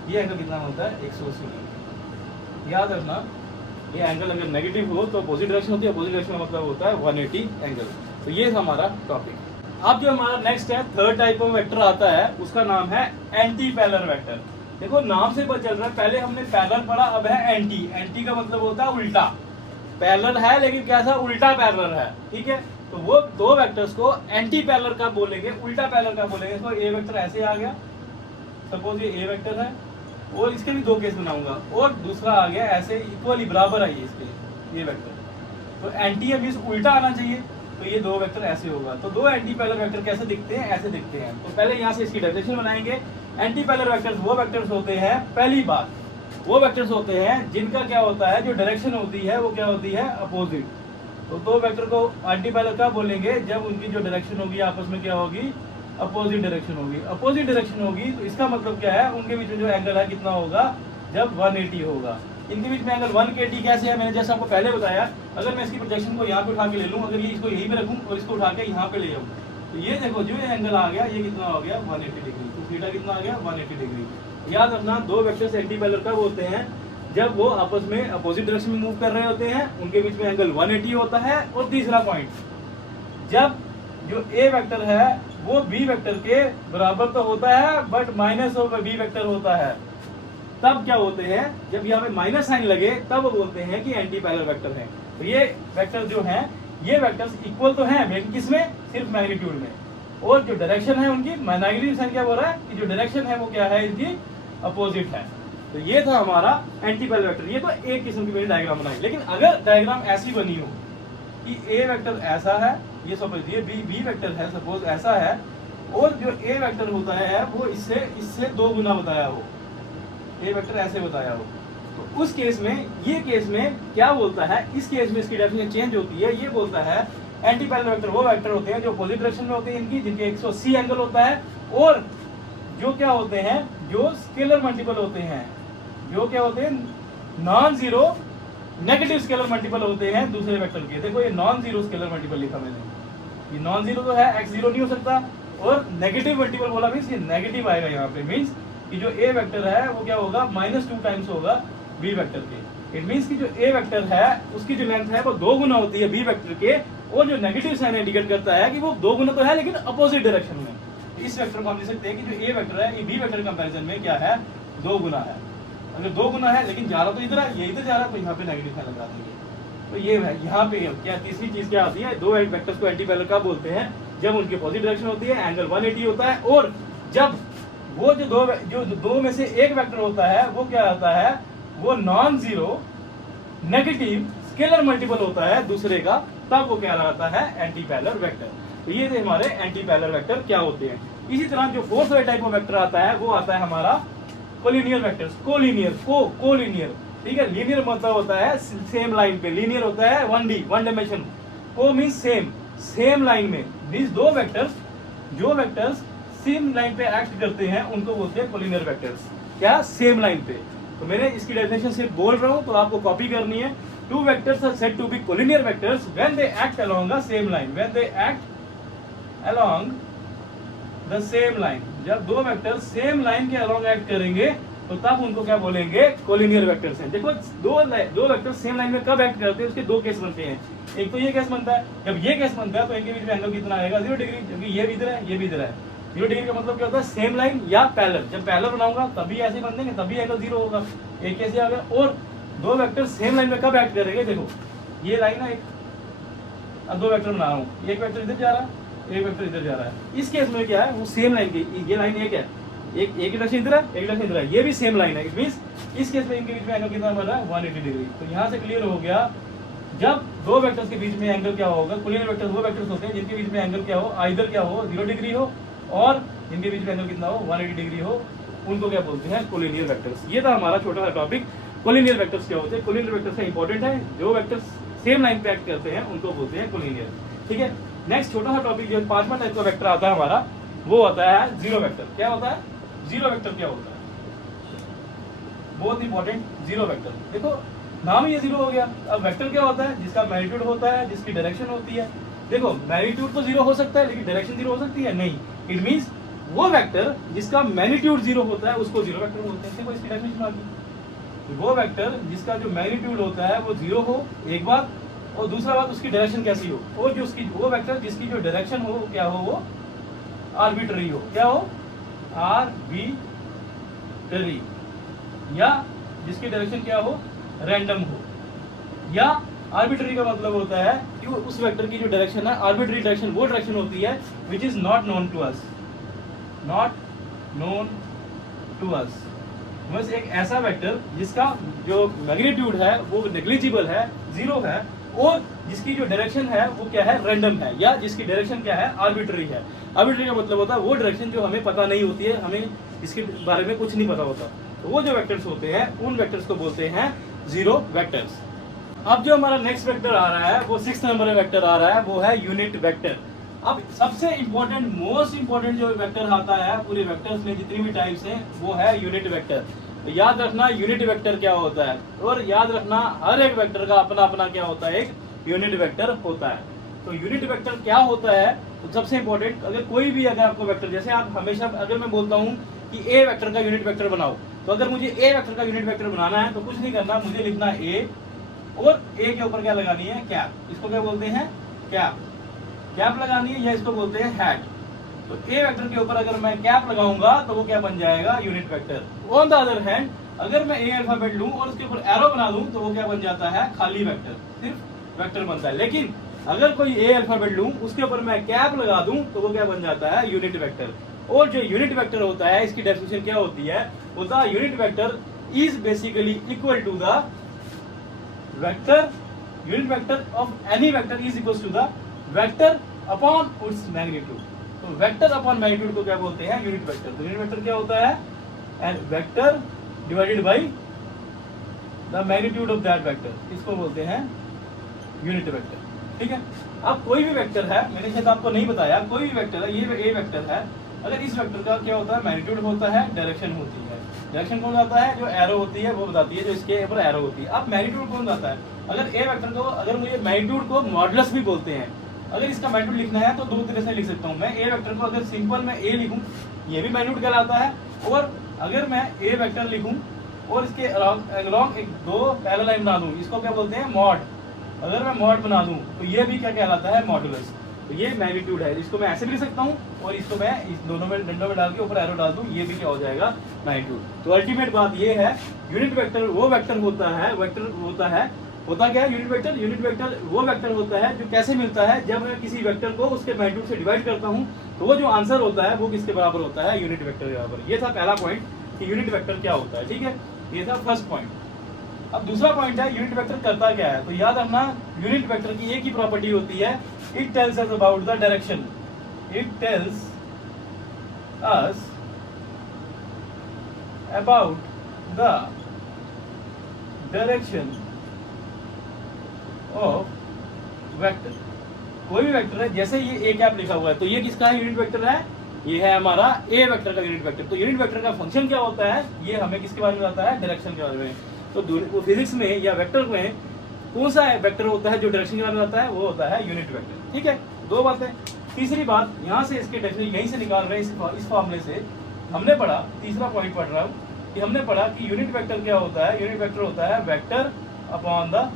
ये एंगल कितना बनता है, 180 डिग्री। याद रखना, ये एंगल अगर नेगेटिव हो तो अपोजिट डायरेक्शन होती है, अपोजिट डायरेक्शन का मतलब होता है 180 एंगल। तो ये हमारा टॉपिक। अब जो हमारा नेक्स्ट है, थर्ड टाइप ऑफ वेक्टर आता है, उसका नाम है एंटी पैरेलल वेक्टर। देखो नाम से पता चल रहा है, पहले हमने पैरेलल पढ़ा, अब है एंटी। एंटी का मतलब होता है उल्टा। पैरेलल है लेकिन कैसा, उल्टा पैरेलल है। ठीक है, तो वो दो वेक्टर्स को एंटी पैरेलल का बोलेंगे, उल्टा पैरेलल का बोलेंगे। इसको ए वेक्टर ऐसे आ गया, सपोज ये ए वेक्टर है, और इसके भी दो केस बनाऊंगा, और दूसरा आ गया ऐसे इक्वली बराबर आई इसके ये वेक्टर। तो एंटी मींस उल्टा आना चाहिए, तो ये दो वेक्टर ऐसे होगा। तो दो एंटी पैरेलल वेक्टर कैसे दिखते हैं, ऐसे दिखते हैं। तो पहले यहाँ से इसकी डेफिनेशन बनाएंगे। एंटी पैरेलल वेक्टर्स वो वेक्टर्स होते हैं, पहली बात वो वेक्टर्स होते हैं जिनका क्या होता है, जो डायरेक्शन होती है वो क्या होती है, अपोजिट। तो दो वेक्टर को एंटी पैरेलल क्या बोलेंगे, जब उनकी जो डायरेक्शन होगी आपस में क्या होगी, अपोजिट डायरेक्शन होगी। अपोजिट डायरेक्शन होगी तो इसका मतलब क्या है, उनके बीच में जो एंगल है कितना होगा, जब 180 होगा। इनके बीच में एंगल 180 कैसे है, मैंने जैसा आपको पहले बताया, अगर मैं इसकी प्रोजेक्शन को यहाँ पे उठा के ले लूँ, अगर ये इसको यहीं पे रखूँ और इसको उठा के यहाँ पे ले जाऊँ, तो ये देखो जो ये एंगल आ गया, ये कितना हो गया 180 डिग्री। तो थीटा कितना आ गया 180 डिग्री। याद रखना, दो वेक्टर्स एंटी पैरेलल कब होते हैं, जब वो आपस में अपोजिट डायरेक्शन में मूव कर रहे होते हैं, उनके बीच में एंगल 180 होता है। और तीसरा पॉइंट, जब जो ए वेक्टर है वो बी वेक्टर के बराबर तो होता है but minus of B vector होता है, तब क्या होते हैं, जब यहाँ पे माइनस साइन लगे तब बोलते हैं कि एंटी पैरेलल वेक्टर है। तो ये वेक्टर जो हैं, ये वेक्टर्स इक्वल तो हैं लेकिन किसमें, सिर्फ मैग्नीट्यूड में, और जो डायरेक्शन है उनकी, नेगेटिव साइन क्या बोल रहा है कि जो डायरेक्शन है वो क्या है, इनकी अपोजिट है। तो ये था हमारा एंटी पैरेलल वेक्टर। ये तो एक किस्म की मैंने डायग्राम बनाई, लेकिन अगर डायग्राम ऐसी बनी हो कि ए वेक्टर ऐसा है, ये सपोज ये बी वेक्टर है, सपोज ऐसा है, और जो ए वेक्टर होता है वो इससे 2 गुना बताया हो, ए वेक्टर ऐसे बताया हो, तो उस केस में, ये केस में क्या बोलता है, इस केस में इसकी डेफिनेशन चेंज होती है। ये बोलता है एंटी पैरेलल वेक्टर वो वेक्टर होते हैं जो अपोजिट डायरेक्शन में होते हैं इनकी, जिनके 180 एंगल होता है, और जो क्या होते हैं, जो स्केलर मल्टीपल होते हैं, जो क्या होते हैं, non zero negative scalar multiple होते हैं दूसरे वेक्टर के। देखो ये नॉन जीरो स्केलर मल्टीपल लिखा मैंने, ये नॉन जीरो तो है, x जीरो नहीं हो सकता, और नेगेटिव मल्टीपल बोला मीन्स ये नेगेटिव आएगा यहाँ पे, मीन्स कि जो ए वेक्टर है वो क्या होगा, -2 टाइम्स होगा बी वेक्टर के। इट मीन्स कि जो ए वेक्टर है उसकी जो लेंथ है वो 2 गुना होती है बी वेक्टर के, और जो नेगेटिव साइन इंडिकेट करता है कि वो 2 गुना तो है लेकिन अपोजिट डायरेक्शन में। इस वेक्टर को हम लिख सकते हैं कि जो ए वेक्टर है ये बी वेक्टर कंपैरिजन में क्या है, 2 गुना है। अगर 2 गुना है लेकिन जा रहा तो इधर है, ये इधर जा रहा, तो यहाँ पे नेगेटिव साइन लगा देंगे। तो ये है यहाँ पे क्या तीसरी चीज क्या आती है, दो वेक्टर्स को एंटी पैरेलल कब बोलते हैं, जब उनकी अपोजिट डायरेक्शन होती है, एंगल 180 होता है, और जब वो जो दो में से एक वेक्टर होता है वो क्या होता है, वो non zero negative scalar multiple होता है दूसरे का, तब वो क्या रहता है, एंटी पैरेलल वेक्टर। तो ये थे हमारे एंटी पैरेलल वेक्टर क्या होते हैं। इसी तरह जो फोर्थ टाइप ऑफ वेक्टर आता है वो आता है हमारा कोलिनियर वेक्टर्स, कोलिनियर, ठीक है। लीनियर मतलब होता है सेम लाइन पे, लीनियर होता है 1D, 1 डायमेंशन, को मींस सेम लाइन में, मींस दो वेक्टर्स, जो वेक्टर्स सेम लाइन पे एक्ट करते हैं उनको बोलते हैं कोलिनियर वेक्टर्स। क्या, सेम लाइन पे। तो मैंने इसकी डेफिनेशन सिर्फ बोल रहा हूं तो आपको कॉपी करनी है। Two vectors are said to be collinear vectors when they act along a same line, when they act along the same line. जब दो वेक्टर सेम लाइन के अलोंग एक्ट करेंगे तो तब उनको क्या बोलेंगे, कोलिनियर वेक्टर्स हैं। देखो दो वेक्टर सेम लाइन में कब एक्ट करते हैं उसके दो केस बनते हैं। एक तो ये केस बनता है, जब ये केस बनता है तो इनके बीच में एंगल कितना आएगा, 0 डिग्री, क्योंकि ये भी इधर है, ये भी इधर है। 0 डिग्री का मतलब क्या होता है, सेम लाइन या पैरेलल। जब पैरेलल बनाऊंगा तभी ऐसे बन देंगे, तभी एंगल 0 होगा। एक केस आ गया। और दो वेक्टर सेम लाइन में कब एक्ट करेंगे, देखो ये लाइन है एक, अब दो वेक्टर बना रहा हूँ, एक वेक्टर इधर जा रहा है, एक वेक्टर इधर जा रहा है। इस केस में क्या है, वो सेम लाइन की, ये लाइन एक है, एक डायरेक्शन इधर है, एक डायरेक्शन इधर है, ये भी सेम लाइन है। इट मींस इस केस में इनके बीच में एंगल कितना बन रहा है, 180 डिग्री। तो यहाँ से क्लियर हो गया, जब दो वेक्टर्स के बीच में एंगल क्या होगा, कोलिनियर वेक्टर्स वो वेक्टर्स होते हैं जिनके बीच में एंगल क्या हो, आइदर क्या हो 0 डिग्री हो और जिनके बीच में एंगल कितना हो 180 डिग्री हो, उनको क्या बोलते हैं, कोलिनियर वेक्टर्स। ये था हमारा छोटा सा टॉपिक, कोलिनियर वेक्टर्स क्या होते हैं। कोलिनियर वेक्टर्स का इंपॉर्टेंट है, जो वेक्टर्स सेम लाइन पे एक्ट करते हैं उनको बोलते हैं कोलिनियर। ठीक है। नेक्स्ट छोटा सा टॉपिक जो 5वां टाइप का वेक्टर आता है हमारा, वो होता है जीरो वेक्टर। क्या होता है, जीरो वेक्टर क्या होता है, बहुत इंपॉर्टेंट, जीरो वेक्टर। देखो नाम ही ये जीरो हो गया। अब वेक्टर क्या होता है, जिसका मैग्नीट्यूड होता है, जिसकी डायरेक्शन होती है। देखो मैग्नीट्यूड तो जीरो हो सकता है लेकिन डायरेक्शन जीरो हो सकती है नहीं। इट मींस वो वेक्टर जिसका मैग्नीट्यूड जीरो होता है उसको जीरो वेक्टर बोलते हैं। देखो इसकी डेफिनेशन आ गई, वो वेक्टर जिसका जो मैग्नीट्यूड होता है वो जीरो हो, एक बात, और दूसरा बात उसकी डायरेक्शन कैसी हो, और जो उसकी वो वेक्टर जिसकी जो डायरेक्शन हो क्या हो, वो आर्बिट्ररी हो। क्या हो, आर्बिट्ररी, या जिसकी डायरेक्शन क्या हो, रैंडम हो। या आर्बिट्ररी का मतलब होता है कि वो उस वेक्टर की जो डायरेक्शन है, आर्बिट्ररी डायरेक्शन वो डायरेक्शन होती है which is not known to us, not known to us. बस एक ऐसा वेक्टर जिसका जो मैग्नीट्यूड है वो नेग्लिजिबल है, जीरो है, और जिसकी जो डायरेक्शन है वो क्या है, रैंडम है, या जिसकी डायरेक्शन क्या है, आर्बिट्ररी है। आर्बिट्ररी का मतलब होता है वो डायरेक्शन जो हमें पता नहीं होती है, हमें इसके बारे में कुछ नहीं पता होता। तो वो जो वेक्टर्स होते हैं उन वेक्टर्स को बोलते हैं जीरो वेक्टर्स। अब जो हमारा नेक्स्ट वेक्टर आ रहा है वो 6 नंबर में वेक्टर आ रहा है, वो है यूनिट वेक्टर। अब सबसे इंपॉर्टेंट, मोस्ट इंपॉर्टेंट जो वेक्टर आता है पूरे वेक्टर्स में जितनी भी टाइप्स हैं वो है यूनिट वेक्टर। तो याद रखना यूनिट वेक्टर क्या होता है, और याद रखना हर एक वेक्टर का अपना अपना क्या होता है, एक यूनिट वेक्टर होता है। तो यूनिट वेक्टर क्या होता है, तो सबसे इंपॉर्टेंट, अगर कोई भी अगर आपको वेक्टर, जैसे आप हमेशा अगर मैं बोलता हूँ कि ए वेक्टर का यूनिट वेक्टर बनाओ, तो अगर मुझे ए वेक्टर का यूनिट वेक्टर बनाना है तो कुछ नहीं करना, मुझे लिखना ए और ए के ऊपर क्या लगानी है, कैप। इसको क्या बोलते हैं, कैप। कैप लगानी है या इसको बोलते हैं हैट। तो ए वेक्टर के ऊपर अगर मैं कैप लगाऊंगा तो वो क्या बन जाएगा, unit vector. On the other hand अगर मैं ए अल्फाबेट लूं और उसके ऊपर एरो बना दूं तो वो क्या बन जाता है, खाली वेक्टर, सिर्फ वेक्टर बनता है। लेकिन अगर कोई ए अल्फाबेट लूं उसके ऊपर मैं कैप लगा दूं तो वो क्या बन जाता है, यूनिट वेक्टर। और जो यूनिट वेक्टर होता है इसकी डेफिनेशन क्या होती है, होता है unit vector is basically equal to the vector, unit vector of any vector is equal to the vector upon its magnitude. तो वेक्टर अपॉन मैग्नीट्यूड को क्या बोलते हैं, यूनिट वेक्टर। तो यूनिट वेक्टर क्या होता है, and vector divided by the magnitude of that vector, इसको बोलते हैं यूनिट वेक्टर। ठीक है। अब कोई भी वेक्टर है, मैंने शायद आपको नहीं बताया, कोई भी वेक्टर है, ये ए वेक्टर है, अगर इस वेक्टर का क्या होता है, मैग्नीट्यूड होता है, डायरेक्शन होती है। डायरेक्शन कौन जाता है, जो एरो होती है वो बताती है, जो इसके ऊपर एरो होती है। अब मैग्नीट्यूड कौन जाता है, अगर ए वेक्टर को, अगर मुझे मैग्नीट्यूड को मॉडुलस भी बोलते हैं, अगर इसका मैग्नीट्यूड लिखना है तो दो तरह से लिख सकता हूँ मैं। ए वेक्टर को अगर सिंपल मैं ए लिखूं, ये भी मैग्नीट्यूड कहलाता है, और अगर मैं ए वेक्टर लिखूं और इसके अलोंग एक दो पैरेलल लाइन बना दूं, इसको क्या बोलते हैं, मॉड। अगर मैं मॉड बना दूं तो ये भी क्या कहलाता है, मॉडुलस। तो ये मैग्नीट्यूड है, इसको मैं ऐसे भी लिख सकता हूँ और इसको मैं इस दोनों में डंडों में डाल के ऊपर एरो डाल दूं, ये भी क्या हो जाएगा, मैग्नीट्यूड। तो अल्टीमेट बात ये है, यूनिट वेक्टर वो वेक्टर होता है, वेक्टर होता है, होता क्या है यूनिट वेक्टर, यूनिट वेक्टर वो वेक्टर होता है जो कैसे मिलता है, जब मैं किसी वेक्टर को उसके मैग्नीट्यूड से डिवाइड करता हूँ तो वो जो आंसर होता है वो किसके बराबर होता है, यूनिट वेक्टर के बराबर। ये था पहला पॉइंट कि यूनिट वेक्टर क्या होता है। ठीक है, ये था फर्स्ट पॉइंट। अब दूसरा पॉइंट है यूनिट वेक्टर करता क्या है। तो याद रखना यूनिट वेक्टर की एक ही प्रॉपर्टी होती है, it tells us about the direction, it tells us about the direction of vector. कोई भी वेक्टर है, जैसे ये ए कैप लिखा हुआ है तो ये किसका है, यूनिट वेक्टर है, ये है हमारा ए वेक्टर का यूनिट वेक्टर। तो यूनिट वेक्टर का फंक्शन क्या होता है, ये हमें किसके बारे में आता है, डायरेक्शन के बारे में। तो फिजिक्स में या वेक्टर में कौन सा वेक्टर होता है जो डायरेक्शन के बारे में आता है, वो होता है यूनिट वेक्टर। ठीक है, दो बातें। तीसरी बात, यहाँ से इसके डेफिनेशन यहीं से निकाल रहे हैं, इस फॉर्मूले से हमने पढ़ा, तीसरा पॉइंट पढ़ रहा हूँ कि हमने पढ़ा कि यूनिट वेक्टर क्या होता है, यूनिट वेक्टर होता है वेक्टर अपॉन द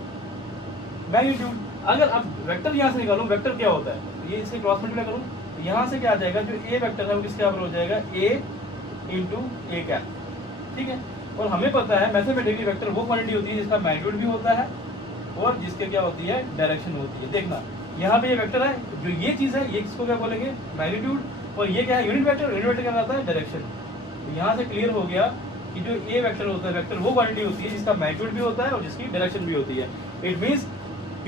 मैग्नीट्यूड। अगर अब वेक्टर यहाँ से निकालूं, वेक्टर क्या होता है, तो ये इससे क्रॉस मल्टीप्लाई करूं तो यहाँ से क्या आ जाएगा, जो ए वेक्टर है वो किसके बराबर हो जाएगा, ए इंटू ए कैप। ठीक है, और हमें पता है मैथमेटिकली वेक्टर वो क्वांटिटी होती है जिसका मैग्नीट्यूड भी होता है और जिसके क्या होती है, डायरेक्शन होती है। देखना यहाँ पे ये वेक्टर है, जो ये चीज़ है ये किसको क्या बोलेंगे, मैग्नीट्यूड, और ये क्या है, यूनिट वेक्टर। यूनिट वेक्टर क्या होता है, डायरेक्शन। तो यहाँ से क्लियर हो गया कि जो ए वेक्टर होता है, वेक्टर वो क्वांटिटी होती है जिसका मैग्नीट्यूड भी होता है और जिसकी डायरेक्शन भी होती है। इट मीन्स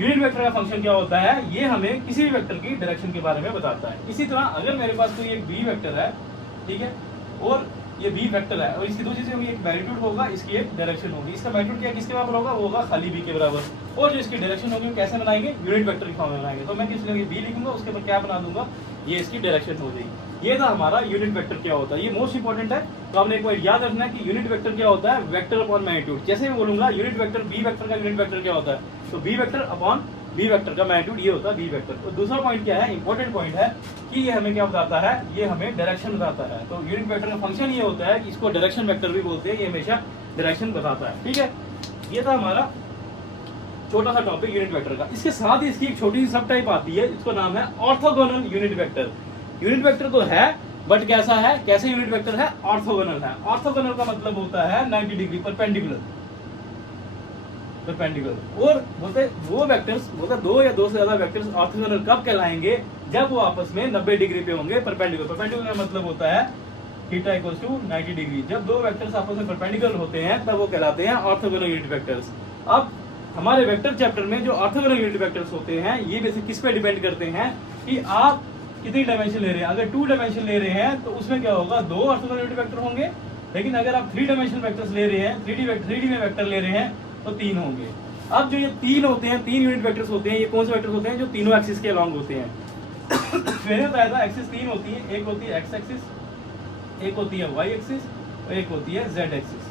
यूनिट वेक्टर का फंक्शन क्या होता है, ये हमें किसी भी वेक्टर की डायरेक्शन के बारे में बताता है। इसी तरह अगर मेरे पास कोई एक बी वेक्टर है, ठीक है, और ये बी वेक्टर है और इसकी दो चीजें होंगी, एक मैग्नीट्यूड होगा, इसकी एक डायरेक्शन होगी। इसका मैग्नीट्यूड क्या किसके बराबर होगा, वो होगा खाली बी के बराबर, और जो इसकी डायरेक्शन होगी वो कैसे बनाएंगे, यूनिट वेक्टर की फॉर्म में बनाएंगे। तो मैं किस लिए बी लिखूंगा, उसके ऊपर क्या बना दूंगा, ये इसकी डायरेक्शन हो जाएगी। ये था हमारा यूनिट वेक्टर क्या होता है, ये मोस्ट इंपॉर्टेंट है। तो आपने एक बार याद रखना है कि यूनिट वेक्टर क्या होता है, वेक्टर अपॉन मैग्नीट्यूड। जैसे मैं बोलूंगा यूनिट वेक्टर बी वेक्टर का यूनिट वेक्टर क्या होता है, तो B vector upon B vector का मैग्नीट्यूड ये होता है बी वेक्टर। तो दूसरा पॉइंट क्या है, इंपॉर्टेंट पॉइंट है कि ये हमें क्या बताता है, ये हमें डायरेक्शन बताता है। तो यूनिट वेक्टर का फंक्शन ये होता है कि इसको डायरेक्शन वेक्टर भी बोलते हैं, ये हमेशा डायरेक्शन बताता है। ठीक है, ये था हमारा छोटा सा टॉपिक यूनिट वेक्टर का। इसके साथ ही इसकी एक छोटी सी सब टाइप आती है, इसका नाम है orthogonal unit vector. Unit vector तो है बट कैसा है, कैसे यूनिट वेक्टर है, ऑर्थोगोनल है। ऑर्थोगोनल का मतलब होता है 90 डिग्री परपेंडिकुलर, परपेंडिकुलर। और बोलते वो वेक्टर्स, बोलते दो या दो से ज्यादा वेक्टर्स ऑर्थोगोनल कब कहलाएंगे, जब वो आपस में 90 डिग्री पे होंगे परपेंडिकुलर। परपेंडिकुलर का मतलब होता है थीटा इक्वल्स टू 90 डिग्री। जब दो वेक्टर्स आपस में परपेंडिकुलर होते हैं तब वो कहलाते हैं ऑर्थोगोनल यूनिट वेक्टर्स। अब हमारे वेक्टर चैप्टर में जो ऑर्थोगोनल यूनिट वेक्टर्स होते हैं ये बेसिक किस पे डिपेंड करते हैं कि आप कितनी डायमेंशन ले रहे हैं। अगर 2 डायमेंशन ले रहे हैं तो उसमें क्या होगा, 2 ऑर्थोगोनल यूनिट वेक्टर होंगे। लेकिन अगर आप 3 डायमेंशन वेक्टर्स ले रहे हैं, 3D में वेक्टर ले रहे हैं तो 3 होंगे। अब जो ये 3 होते हैं, 3 यूनिट वेक्टर्स होते हैं, ये कौन से वेक्टर्स होते हैं, जो तीनों एक्सिस के अलॉन्ग होते हैं। मैंने बताया था एक्सिस 3 होती है, एक होती है एक्स एक्सिस, एक होती है वाई एक्सिस और एक होती है जेड एक्सिस।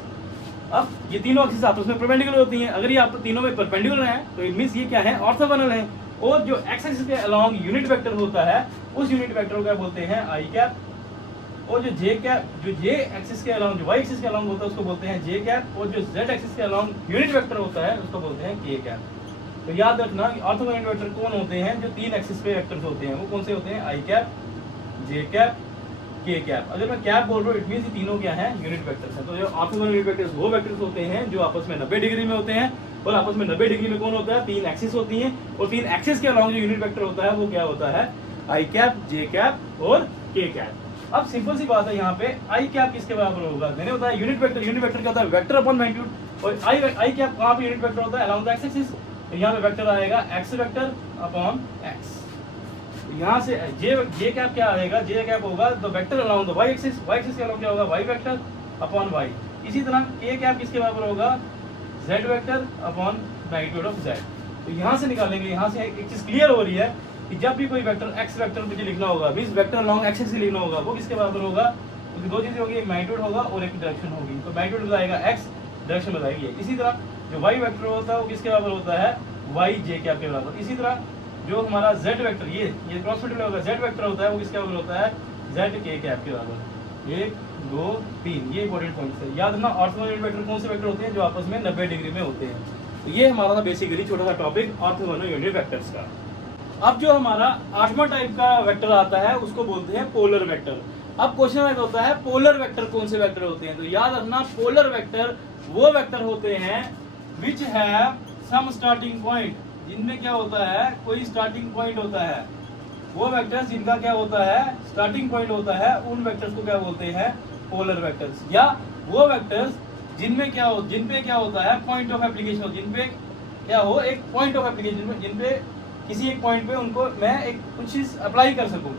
अब ये तीनों एक्सिस आपस में परपेंडिकुलर होती हैं। अगर ये आप तीनों में परपेंडिकुलर हैं तो इट मींस ये क्या है, ऑर्थोगोनल है। और जो एक्स एक्सिस के अलोंग यूनिट वेक्टर होता है उस यूनिट वेक्टर को क्या बोलते हैं, आई कैप। और जो जे कैप, जो जे एक्सिस के अलोंग, जो वाई एक्सिस के अलोंग होता है उसको बोलते हैं जे कैप। और जो जेड एक्सिस के अलोंग यूनिट वेक्टर होता है उसको बोलते हैं के कैप। तो याद रखना कि ऑर्थोगोनल वेक्टर कौन होते हैं, जो तीन एक्सिस पे वेक्टर्स होते हैं वो कौन से होते हैं, आई कैप, जे कैप, के कैप। अगर मैं कैप बोल रहा हूँ इट मींस ये तीनों क्या है, यूनिट वेक्टर्स हैं। तो जो ऑर्थोगोनल यूनिट वेक्टर्स वो वेक्टर्स होते हैं जो आपस में 90 डिग्री में होते हैं। और आपस में 90 डिग्री में कौन होता है, तीन एक्सिस होती हैं। और तीन एक्सिस के अलोंग जो यूनिट वेक्टर होता है वो क्या होता है, आई कैप, जे कैप और के कैप। अब सिंपल सी बात है, यहाँ पे आई कैप किसके बराबर होगा, मैंने बताया यूनिट वेक्टर। यूनिट वेक्टर क्या होता है, वेक्टर अपॉन मैग्नीट्यूड। और आई कैप कहाँ पे यूनिट वेक्टर होता है, अलोंग द एक्स एक्सिस। तो यहाँ पे वेक्टर आएगा एक्स वेक्टर अपॉन एक्स। यहाँ से जे कैप क्या आएगा, जे कैप होगा the vector along the Y axis. Y axis के अलोंग क्या होगा, वाई वेक्टर अपॉन वाई। इसी तरह के कैप किसके बराबर होगा, Z vector upon magnitude of Z. तो यहाँ से निकालेंगे, यहाँ से एक चीज क्लियर हो रही है कि जब भी कोई वेक्टर एक्स वेक्टर मुझे लिखना होगा, means vector along x axis लिखना होगा, वो किसके बराबर होगा, उसकी दो चीजें होगी, एक मैग्नीट्यूड होगा और एक डायरेक्शन होगी। तो मैग्नीट्यूड बताएगा एक्स, डायरेक्शन बताएगी। इसी तरह जो वाई वेक्टर होता है वो किसके बराबर होता है, वाई जे कैप के बराबर। इसी तरह जो हमारा z वेक्टर, ये क्रॉस मल्टीप्लाई होगा, z वेक्टर होता है वो किसके बराबर होता है, z के कैप के बराबर। 1 2 3 ये इंपॉर्टेंट पॉइंट्स है, याद रखना। ऑर्थोगोनल वेक्टर कौन से वेक्टर होते हैं, जो आपस में 90 डिग्री में होते हैं। तो ये हमारा था बेसिकली छोटा सा टॉपिक ऑर्थोगोनल यूनिट वेक्टर्स का। अब जो हमारा 8वां टाइप का वेक्टर आता है उसको बोलते हैं पोलर वेक्टर। अब क्वेश्चन में होता है पोलर वेक्टर कौन से वेक्टर होते हैं। तो याद रखना, पोलर वेक्टर वो वेक्टर होते हैं which have some starting point, जिनमें क्या होता है, कोई स्टार्टिंग पॉइंट होता है। वो वेक्टर्स जिनका क्या होता है, स्टार्टिंग पॉइंट होता है, उन वेक्टर्स को क्या बोलते हैं, पोलर वेक्टर्स। या वो वेक्टर्स जिनमें क्या हो, जिनपे क्या होता है, पॉइंट ऑफ एप्लीकेशन हो, जिनपे क्या हो, एक पॉइंट ऑफ एप्लीकेशन, जिनपे किसी एक पॉइंट पे उनको मैं एक कुछ चीज अप्लाई कर सकूं।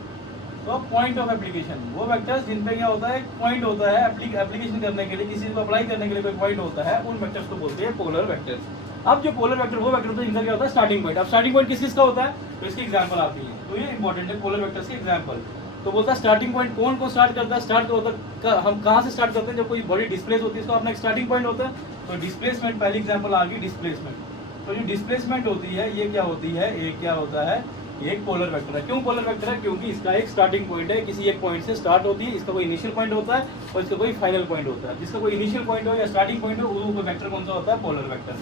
तो पॉइंट ऑफ एप्लीकेशन, वो वेक्टर्स जिनपे क्या होता है, एक पॉइंट होता है एप्लीकेशन करने के लिए, किसी चीज को अप्लाई करने के लिए कोई पॉइंट होता है, उन वेक्टर्स को बोलते हैं पोलर वेक्टर्स। अब जो पोलर वेक्टर वो वेक्टर होता है जिनका क्या होता है, स्टार्टिंग पॉइंट। अब स्टार्टिंग पॉइंट किस का होता है, तो इसकी एग्जांपल आती है। तो ये इंपॉर्टेंट है पोलर वेक्टर्स की एग्जांपल। तो बोलता है स्टार्टिंग पॉइंट कौन कौन स्टार्ट करता है, स्टार्ट होता है हम कहाँ से स्टार्ट करते हैं, जब कोई बॉडी डिस्प्लेस होती है इसको अपना एक स्टार्टिंग पॉइंट होता है। तो डिस्प्लेसमेंट पहली एग्जांपल आ गई, डिस्प्लेसमेंट। तो जो डिस्प्लेसमेंट होती है ये क्या होती है, एक क्या होता है, ये एक पोलर वेक्टर है। क्यों पोलर वेक्टर है, क्योंकि इसका एक स्टार्टिंग पॉइंट है, किसी एक पॉइंट से स्टार्ट होती है, इसका कोई इनिशियल पॉइंट होता है और इसका कोई फाइनल पॉइंट होता है। जिसका कोई इनिशियल पॉइंट हो या स्टार्टिंग पॉइंट हो वो वेक्टर कौन सा होता है, पोलर वेक्टर।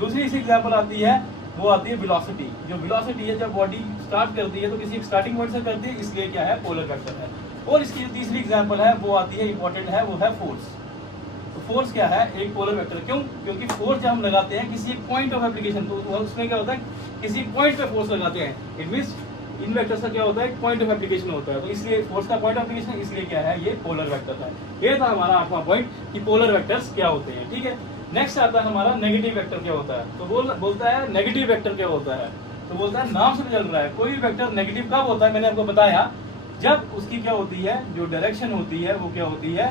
दूसरी इसी एग्जांपल आती है, वो आती है वेलोसिटी। जो वेलोसिटी है, जब बॉडी स्टार्ट करती है तो किसी एक स्टार्टिंग पॉइंट से करती है, इसलिए क्या है, पोलर वेक्टर है। और इसकी जो तीसरी एग्जांपल है वो आती है, इंपॉर्टेंट है, वो है फोर्स। तो फोर्स क्या है, एक पोलर वेक्टर। क्यों, क्योंकि फोर्स जब हम लगाते हैं किसी एक पॉइंट ऑफ एप्लीकेशन, तो उसमें क्या होता है, किसी पॉइंट पे फोर्स लगाते हैं, इट मींस इन वेक्टर्स का क्या होता है, एक पॉइंट ऑफ एप्लीकेशन होता है। तो इसलिए फोर्स का पॉइंट ऑफ एप्लीकेशन, इसलिए क्या है, ये पोलर वेक्टर है। ये था हमारा 8वां पॉइंट कि पोलर वेक्टर्स क्या होते हैं। ठीक है, नेक्स्ट आता है हमारा नेगेटिव वेक्टर क्या होता है। तो बोलता है नेगेटिव वेक्टर क्या होता है। तो बोलता है नाम से चल रहा है, कोई वेक्टर नेगेटिव कब होता है, मैंने आपको बताया, जब उसकी क्या होती है, जो डायरेक्शन होती है वो क्या होती है,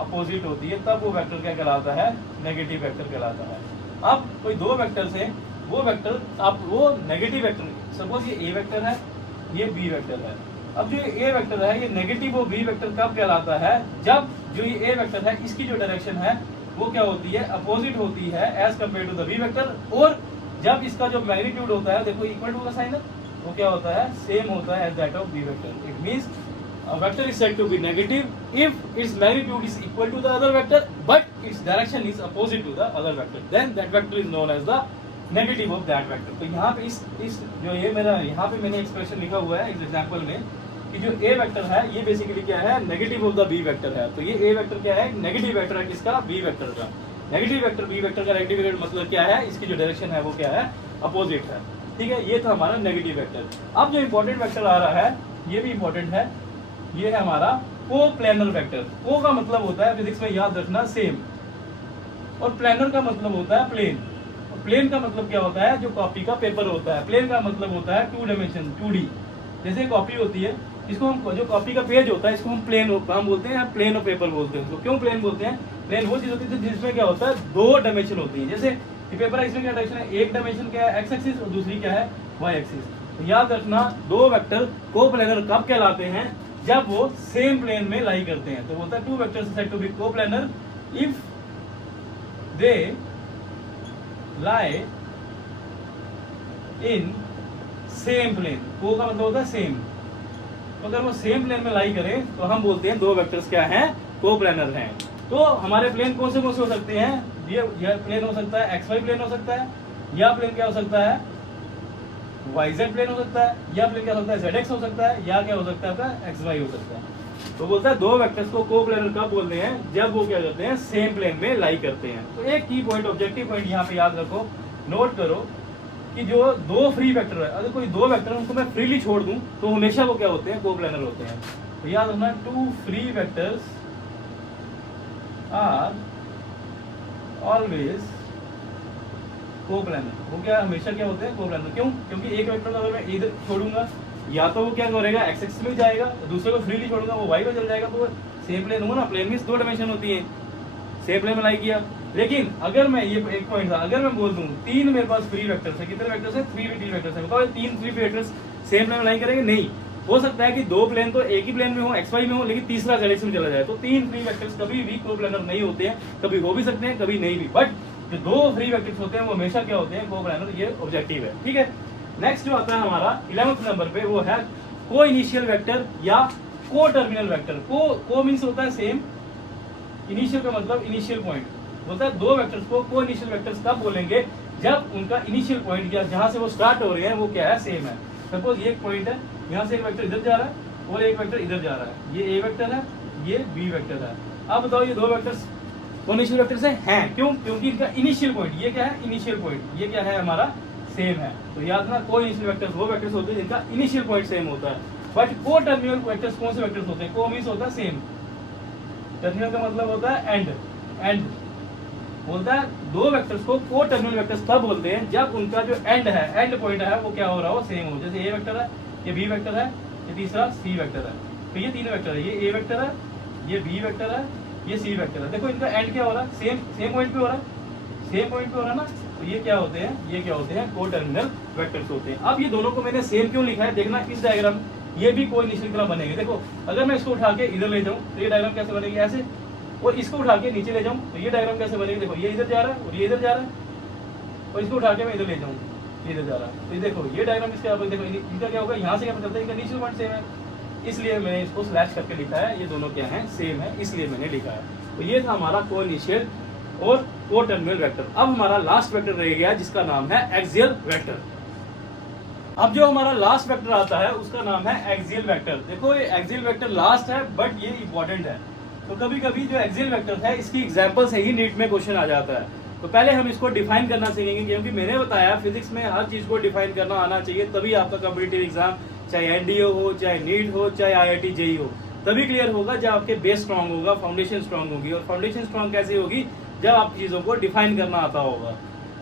अपोजिट होती है, तब वो वेक्टर क्या कहलाता है, नेगेटिव वेक्टर कहलाता है। अब कोई दो वेक्टर से, वो वेक्टर आप वो नेगेटिव वेक्टर, सपोज ये ए वेक्टर है, ये बी वेक्टर है। अब जो ए वेक्टर है ये नेगेटिव वो बी वेक्टर कब कहलाता है, जब जो ये ए वेक्टर है इसकी जो डायरेक्शन है वो क्या होती है, अपोजिट होती है as compared to the B vector. और जब इसका जो मैग्नीट्यूड होता है, देखो इक्वल टू का साइन है, वो क्या होता है, सेम होता है as that of B vector. It means a vector is said to be negative if its magnitude is equal to the other vector but its direction is opposite to the other vector, then that vector is known as the negative of that vector। तो यहाँ पे इस जो ये मेरा यहाँ पे मैंने एक्सप्रेशन लिखा हुआ है इस एग्जांपल में कि जो a वेक्टर है ये बेसिकली क्या है, negative of the b vector है। तो ये a वेक्टर क्या है, नेगेटिव वेक्टर है किसका, b वेक्टर का। नेगेटिव वेक्टर b वेक्टर का नेगेटिव वेक्टर मतलब क्या है, इसकी जो डायरेक्शन है वो क्या है, अपोजिट है। ठीक है, ये था हमारा नेगेटिव वेक्टर। अब जो इंपॉर्टेंट वेक्टर आ रहा है ये भी इंपॉर्टेंट है, ये है हमारा को-प्लैनर वेक्टर। को का मतलब होता है फिजिक्स में याद रखना सेम, और प्लैनर का मतलब होता है प्लेन। और प्लेन का मतलब क्या होता है, जो कॉपी का पेपर होता है। प्लेन का मतलब होता है 2 डायमेंशन 2D। जैसे कॉपी होती है, इसको हम जो कॉपी का पेज होता है इसको हम प्लेन हम बोलते हैं, प्लेन ऑफ पेपर बोलते हैं उसको। क्यों प्लेन बोलते हैं, प्लेन वो चीज होती है जिसमें क्या होता है 2 डायमेंशन होती है। जैसे ये पेपर है, इसमें क्या डायरेक्शन है, एक डायमेंशन क्या है एक्स एक्सिस और दूसरी क्या है वाई एक्सिस। तो याद रखना दो वेक्टर कोप्लेनर कब कहलाते हैं, जब वो सेम प्लेन में लाई करते हैं। तो बोलता है two vectors said to be coplanar if they lie in same plane. Co का मतलब होता है सेम, तो अगर वो सेम प्लेन में लाई करें तो हम बोलते हैं दो वेक्टर्स क्या हैं, कोप्लेनर हैं। तो हमारे प्लेन कौन से हो सकते हैं, ये प्लेन हो सकता है XY प्लेन हो सकता है, या प्लेन क्या हो सकता है YZ प्लेन हो सकता है, या प्लेन क्या हो सकता है ZX हो सकता है, या क्या हो सकता है आपका XY हो सकता है। तो बोलता है दो वेक्टर्स को कोप्लेनर कब बोलते हैं, जब वो क्या करते हैं सेम प्लेन में लाई करते हैं। तो एक की पॉइंट ऑब्जेक्टिव पॉइंट यहाँ पे याद रखो, नोट करो कि जो दो फ्री वेक्टर है, अगर कोई दो वेक्टर है उनको मैं फ्रीली छोड़ दूं तो हमेशा वो क्या होते हैं, कोप्लेनर होते हैं। तो याद रखना two free vectors are always coplanar. वो क्या हमेशा क्या होते हैं, कोप्लेनर। क्यों? क्योंकि एक वेक्टर अगर मैं इधर छोड़ूंगा या तो वो क्या करेगा एक्स एक्सिस में जाएगा, तो दूसरे को फ्रीली छोड़ूंगा वो वाई में चल जाएगा, तो सेम प्लेन हुआ ना। प्लेन में दो डायमेंशन होती है, सेम प्लेन में लाई किया। लेकिन अगर मैं ये एक पॉइंट था, अगर मैं बोल दूं तीन मेरे पास फ्री वेक्टर्स है, कितने वेक्टर्स है, 3 वेक्टर्स है, बताओ तीन फ्री वेक्टर्स सेम प्लेन में लाई करेंगे? नहीं। हो सकता है कि दो प्लेन तो एक ही प्लेन में हो, XY में हो, लेकिन तीसरा ZX में चला जाए। तो तीन फ्री वेक्टर्स कभी भी कोप्लेनर नहीं होते हैं, कभी हो भी सकते हैं कभी नहीं भी, बट जो दो फ्री वेक्टर्स होते हैं वो हमेशा क्या होते हैं, कोप्लेनर। ये ऑब्जेक्टिव है, ठीक है। नेक्स्ट जो आता है हमारा 11th नंबर पे, वो है को इनिशियल वेक्टर या को टर्मिनल वेक्टर। को मीन्स होता है सेम, इनिशियल का मतलब इनिशियल पॉइंट। बोलता है दो वेक्टर्स को इनिशियल वेक्टर्स कब बोलेंगे, जब उनका इनिशियल पॉइंट या जहां से वो स्टार्ट हो रहे हैं वो क्या है, सेम है। सपोज ये एक पॉइंट है, यहाँ से एक वेक्टर इधर जा रहा है और एक वेक्टर इधर जा रहा है, ये ए वेक्टर है, ये बी वेक्टर है। अब बताओ ये दो वेक्टर्स इनिशियल वेक्टर्स हैं, क्यों? क्योंकि इनका इनिशियल पॉइंट ये क्या है, इनिशियल पॉइंट ये क्या है हमारा, सेम है। तो याद रखना को इनिशियल वेक्टर्स वो वेक्टर्स होते हैं जिनका इनिशियल पॉइंट सेम होता है। बट को टर्मिनल वेक्टर्स कौन से वेक्टर्स होते हैं? को मींस होता है सेम, टर्मिनल का मतलब होता है एंड। बोलता है दो वेक्टर्स को टर्मिनल वेक्टर्स तब बोलते हैं जब उनका जो एंड है, एंड पॉइंट है, वो क्या हो रहा हो, सेम हो। जैसे ए वेक्टर है, ये बी वेक्टर है, ये तीसरा सी वेक्टर है। तो ये तीन वेक्टर है, ये ए वेक्टर है, ये बी वेक्टर है, ये सी वेक्टर है। देखो इनका एंड क्या हो रहा है, सेम पॉइंट पे हो रहा है, सेम पॉइंट पे हो रहा है ना। तो ये क्या होते हैं, ये क्या होते हैं, को टर्मिनल वेक्टर्स होते हैं। अब ये दोनों को मैंने सेम क्यों लिखा है, देखना इस डायग्राम, ये भी को इनिशियल तरह बनेंगे। देखो अगर मैं इसको उठा के इधर ले जाऊं तो ये डायग्राम कैसे बनेगी, ऐसे, और इसको उठा के नीचे ले जाऊं तो ये डायग्राम कैसे बनेगी, देखो ये इधर जा रहा है और ये इधर जा रहा है, और इसको उठा के मैं इधर ले जाऊं ये इधर जा रहा है। तो ये देखो ये डायग्राम इसके आप देखो इनका क्या होगा, यहाँ से क्या पता चलता है इनका इनिशियल पॉइंट सेम है, इसलिए मैंने इसको स्लैश करके लिखा है। ये दोनों क्या है, सेम है, इसलिए मैंने लिखा है। तो ये था हमारा को इनिशियल और को टर्मिनल वेक्टर। अब हमारा लास्ट वेक्टर रह गया जिसका नाम है एक्सियल वेक्टर। अब जो हमारा लास्ट वेक्टर आता है उसका नाम है एक्सियल वेक्टर। देखो ये एक्सियल वेक्टर लास्ट है बट ये इंपॉर्टेंट है। तो कभी कभी जो एक्सियल वेक्टर है इसकी एग्जांपल से ही नीट में क्वेश्चन आ जाता है। तो पहले हम इसको डिफाइन करना सीखेंगे, क्योंकि मैंने बताया फिजिक्स में हर चीज को डिफाइन करना आना चाहिए, तभी आपका कॉम्पिटिटिव एग्जाम चाहे एनडीए हो, चाहे नीट हो, चाहे IIT JEE हो, तभी क्लियर होगा जब आपके बेस स्ट्रांग होगा, फाउंडेशन स्ट्रांग होगी। और फाउंडेशन स्ट्रांग कैसे होगी, जब आप चीजों को डिफाइन करना आता होगा।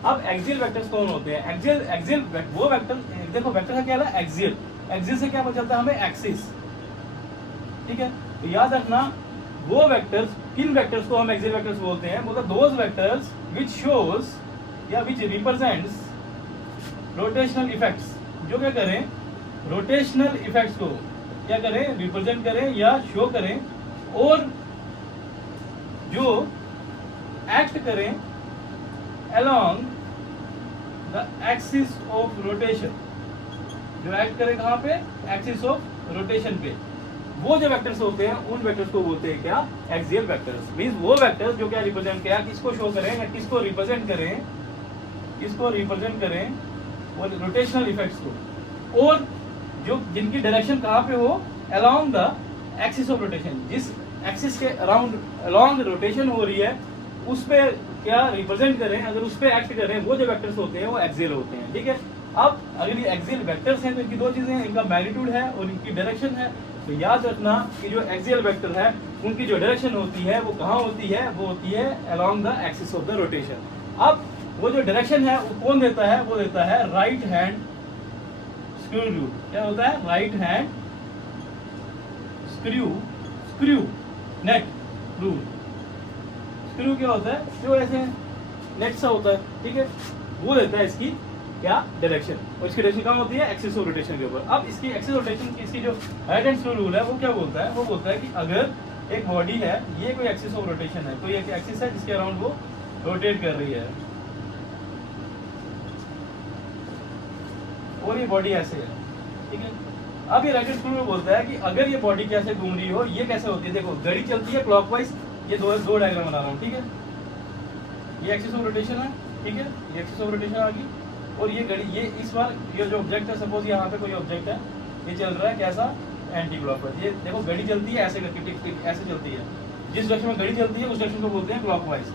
अब एक्सियल वेक्टर्स कौन होते हैं? एक्सियल वो वेक्टर, देखो वेक्टर का क्या है, एक्सियल से क्या पता चलता है हमें, एक्सिस, ठीक है। तो याद रखना वो वेक्टर्स, किन वेक्टर्स को हम एक्सियल वेक्टर्स बोलते हैं, मतलब दोज वेक्टर्स विच शोज या विच रिप्रेजेंट्स रोटेशनल इफेक्ट्स, जो क्या करें, रोटेशनल इफेक्ट्स को क्या करें, रिप्रेजेंट करें या शो करें, और जो एक्ट करें along the axis of rotation, जो एक्ट करें कहाँ पे, एक्सिस ऑफ रोटेशन पे, वो जो वेक्टर्स होते हैं उन वेक्टर्स को बोलते हैं क्या, एक्सियल वेक्टर्स। मींस वो वेक्टर्स जो क्या रिप्रेजेंट किया, किसको शो करें या किसको रिप्रेजेंट करें, किसको रिप्रेजेंट करें, और रोटेशनल इफेक्ट्स को, और जो जिनकी डायरेक्शन कहाँ पे हो, along the axis of rotation, जिस एक्सिस के अराउंड along रोटेशन हो रही है उस पे क्या रिप्रेजेंट करें, अगर उस पे एक्ट करें, वो जो वेक्टर्स होते हैं वो एक्सियल होते हैं, ठीक है। अब अगर ये एक्सियल वेक्टर्स हैं तो इनकी दो चीजें हैं, इनका मैग्नीट्यूड है और इनकी डायरेक्शन है। तो याद रखना कि जो एक्सियल वेक्टर है उनकी जो डायरेक्शन होती है वो कहाँ होती है, वो होती है along the axis of the rotation। अब वो जो डायरेक्शन है वो कौन देता है, वो देता है राइट हैंड स्क्रू रूल। क्या होता है, right hand screw net rule. Screw क्या होता है, जो ऐसे नेट सा होता है, ठीक है, वो देता है इसकी क्या डायरेक्शन, और इसकी डायरेक्शन कहाँ होती है एक्सिस ऑफ रोटेशन के ऊपर। अब इसकी एक्सिस ऑफ रोटेशन की इसकी जो राइट हैंड स्क्रू रूल है वो क्या बोलता है, वो बोलता है कि अगर एक बॉडी है, ये कोई एक्सिस ऑफ रोटेशन है, कोई एक एक्सिस है जिसके अराउंड वो रोटेट कर रही है और ये बॉडी ऐसे है, ठीक है। अब ये राइट हैंड स्क्रू रूल बोलता है कि अगर ये बॉडी कैसे घूम रही हो, ये कैसे होती है, देखो घड़ी चलती है क्लॉकवाइज, ये दो डायग्राम बना रहा हूँ, ठीक है। ये एक्सिस ऑफ रोटेशन है, ठीक है, ये एक्सिस ऑफ रोटेशन आ गई, और ये घड़ी, ये इस बार ये जो ऑब्जेक्ट है, सपोज यहाँ पे कोई ऑब्जेक्ट है, ये चल रहा है कैसा एंटी क्लॉकवाइज। ये देखो घड़ी चलती है ऐसे करके, टिक टिक ऐसे चलती है, जिस डायरेक्शन में घड़ी चलती है उस डायरेक्शन को बोलते हैं क्लॉकवाइज।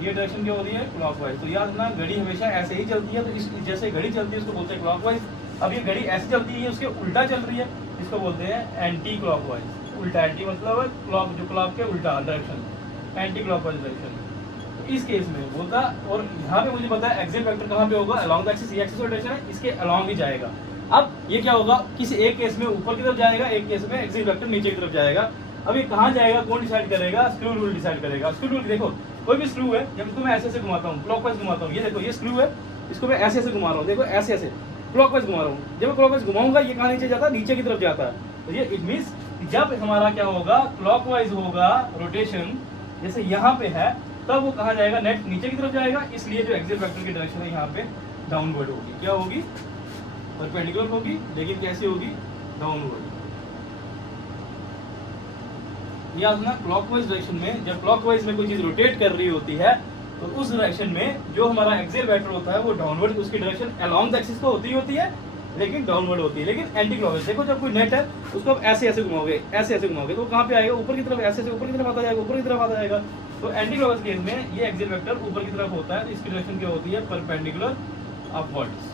ये डायरेक्शन क्या होती है क्लॉकवाइज। तो याद रखना घड़ी हमेशा ऐसे ही चलती है, तो इस जैसे घड़ी चलती है उसको बोलते हैं क्लॉकवाइज। अब ये घड़ी ऐसे चलती है, उसके उल्टा चल रही है, इसको बोलते हैं एंटी क्लॉकवाइज। उल्टा, एंटी मतलब क्लॉक, जो क्लॉक के उल्टा डायरेक्शन, एंटी क्लॉकवाइज डायरेक्शन। इस केस में बोलता, और यहाँ पे मुझे पता है एक्सियल वेक्टर कहाँ पे होगा, अलोंग द एक्सिस, ये एक्सिस रोटेशन है, इसके अलोंग ही जाएगा। अब ये क्या होगा, किसी एक केस में ऊपर की तरफ जाएगा, एक केस में एक्सियल वेक्टर नीचे की तरफ जाएगा। अब ये कहाँ जाएगा, कौन डिसाइड करेगा, स्क्रू रूल डिसाइड करेगा। स्क्रू रूल देखो, कोई भी स्क्रू है, जब इसको मैं ऐसे ऐसे घुमाता हूँ, क्लॉकवाइज घुमाता हूँ, ये देखो ये स्क्रू है, इसको मैं ऐसे ऐसे घुमा रहा हूँ, देखो ऐसे ऐसे क्लॉकवाइज घुमा रहा हूँ। जब मैं क्लॉकवाइज घुमाऊंगा ये कहाँ नीचे जाता है, नीचे की तरफ जाता है। तो ये इट मीन्स जब हमारा क्या होगा, क्लॉकवाइज होगा रोटेशन, जैसे यहाँ पे है, तब वो कहाँ जाएगा, नेट नीचे की तरफ जाएगा। इसलिए जो एक्सियल वेक्टर की डायरेक्शन है यहाँ पे डाउनवर्ड होगी। क्या होगी, परपेंडिकुलर होगी, लेकिन कैसी होगी, डाउनवर्ड। याद रखना क्लॉकवाइज डायरेक्शन में, जब क्लॉकवाइज में कोई चीज रोटेट कर रही होती है तो उस डायरेक्शन में जो हमारा एक्सियल वेक्टर होता है वो डाउनवर्ड, उसकी डायरेक्शन अलोंग द एक्सिस तो होती है लेकिन डाउनवर्ड होती है। लेकिन एंटी क्लॉकवाइज देखो, जब कोई नेट है उसको आप ऐसे ऐसे घुमाओगे, ऐसे ऐसे घुमाओगे, तो कहाँ पे आएगा, ऊपर की तरफ, ऐसे ऐसे ऊपर की तरफ आता जाएगा, ऊपर की तरफ आता जाएगा। तो एंटी क्लॉकवाइज केस में ये एक्सियल वेक्टर ऊपर की तरफ होता है, तो इसकी डायरेक्शन क्या होती है, परपेंडिकुलर अपवर्ड्स।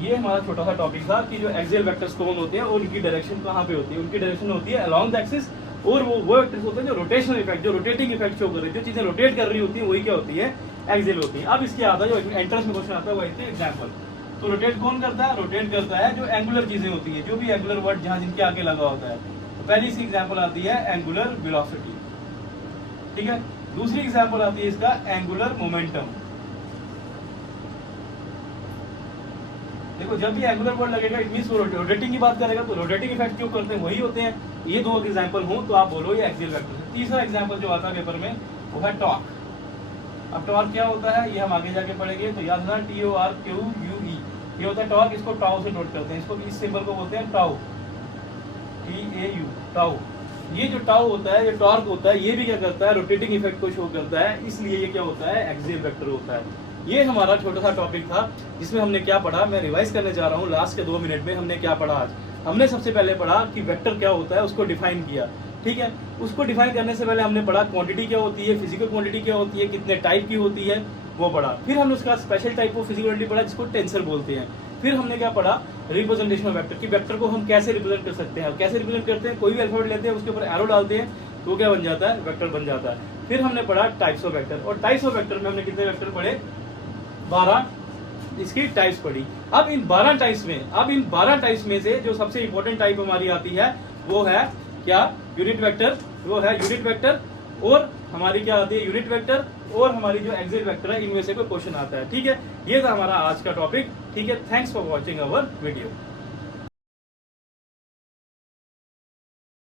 ये हमारा छोटा सा टॉपिक था कि जो एक्सियल वेक्टर्स कौन होते हैं और उनकी डायरेक्शन कहाँ पे होती है। उनकी डायरेक्शन होती है अलोंग द एक्सिस, और वो वेक्टर्स होते हैं जो रोटेशनल इफेक्ट, जो रोटेटिंग इफेक्ट शो कर रही है, जो चीजें रोटेट कर रही होती है वही क्या होती है, एक्सियल होती है। अब इसके आता है जो एंट्रेंस में क्वेश्चन आता है, वही थे एग्जाम्पल। तो रोटेट कौन करता है, रोटेट करता है जो एंगुलर चीजें होती है, जो भी एंगुलर वर्ड जहाँ जिनके आगे लगा होता है। तो पहली इसकी एग्जाम्पल आती है एंगुलर वेलोसिटी, ठीक है। दूसरी एग्जाम्पल आती है इसका एंगुलर मोमेंटम। देखो जब भी एंगुलर वर्ड लगेगा इट मींस वो रोटेटिंग की बात करेगा, तो रोटेटिंग इफेक्ट क्यों करते हैं, वही होते हैं। ये दो एग्जाम्पल हो तो आप बोलो ये एक्सियल वेक्टर। तीसरा एग्जाम्पल जो आता है पेपर में वो है टॉर्क। अब टॉर्क क्या होता है ये हम आगे जाके पढ़ेंगे, तो याद रखना TORQUE ये होता है टॉर्क। इसको टाउ से नोट करते हैं, इसको इस सिंबल को बोलते हैं टाउ, TAU टाउ। ये जो टाउ होता है, ये टॉर्क होता है, ये भी क्या करता है, रोटेटिंग इफेक्ट को शो करता है, इसलिए ये क्या होता है, एक्सियल वेक्टर होता है। ये हमारा छोटा सा टॉपिक था जिसमें हमने क्या पढ़ा, मैं रिवाइज करने जा रहा हूँ लास्ट के 2 मिनट में। हमने क्या पढ़ा आज, हमने सबसे पहले पढ़ा कि वेक्टर क्या होता है, उसको डिफाइन किया, ठीक है। उसको डिफाइन करने से पहले हमने पढ़ा क्वांटिटी क्या होती है, फिजिकल क्वांटिटी क्या होती है, कितने टाइप की होती है वो पढ़ा। फिर हमने उसका special type of physical quantity पढ़ा जिसको टेंसर बोलते हैं। फिर हमने क्या पढ़ा, रिप्रेजेंटेशन ऑफ वेक्टर, कि वेक्टर को हम कैसे रिप्रेजेंट कर सकते हैं। कैसे रिप्रेजेंट करते हैं, कोई भी अल्फाबेट लेते हैं उसके ऊपर एरो डालते हैं तो वो क्या बन जाता है, वेक्टर बन जाता है। फिर हमने पढ़ा टाइप्स ऑफ वेक्टर, और टाइप्स ऑफ वेक्टर में हमने कितने वेक्टर पढ़े, 12 इसकी टाइप्स पढ़ी। अब इन 12 टाइप्स में से जो सबसे इंपॉर्टेंट टाइप हमारी आती है वो है क्या, यूनिट वेक्टर। वो है यूनिट वेक्टर, और हमारी क्या आती है, यूनिट वेक्टर, और हमारी जो एक्सियल वेक्टर है, इनमें से कोई क्वेश्चन आता है, ठीक है। ये था हमारा आज का टॉपिक, ठीक है। Thanks for watching our video.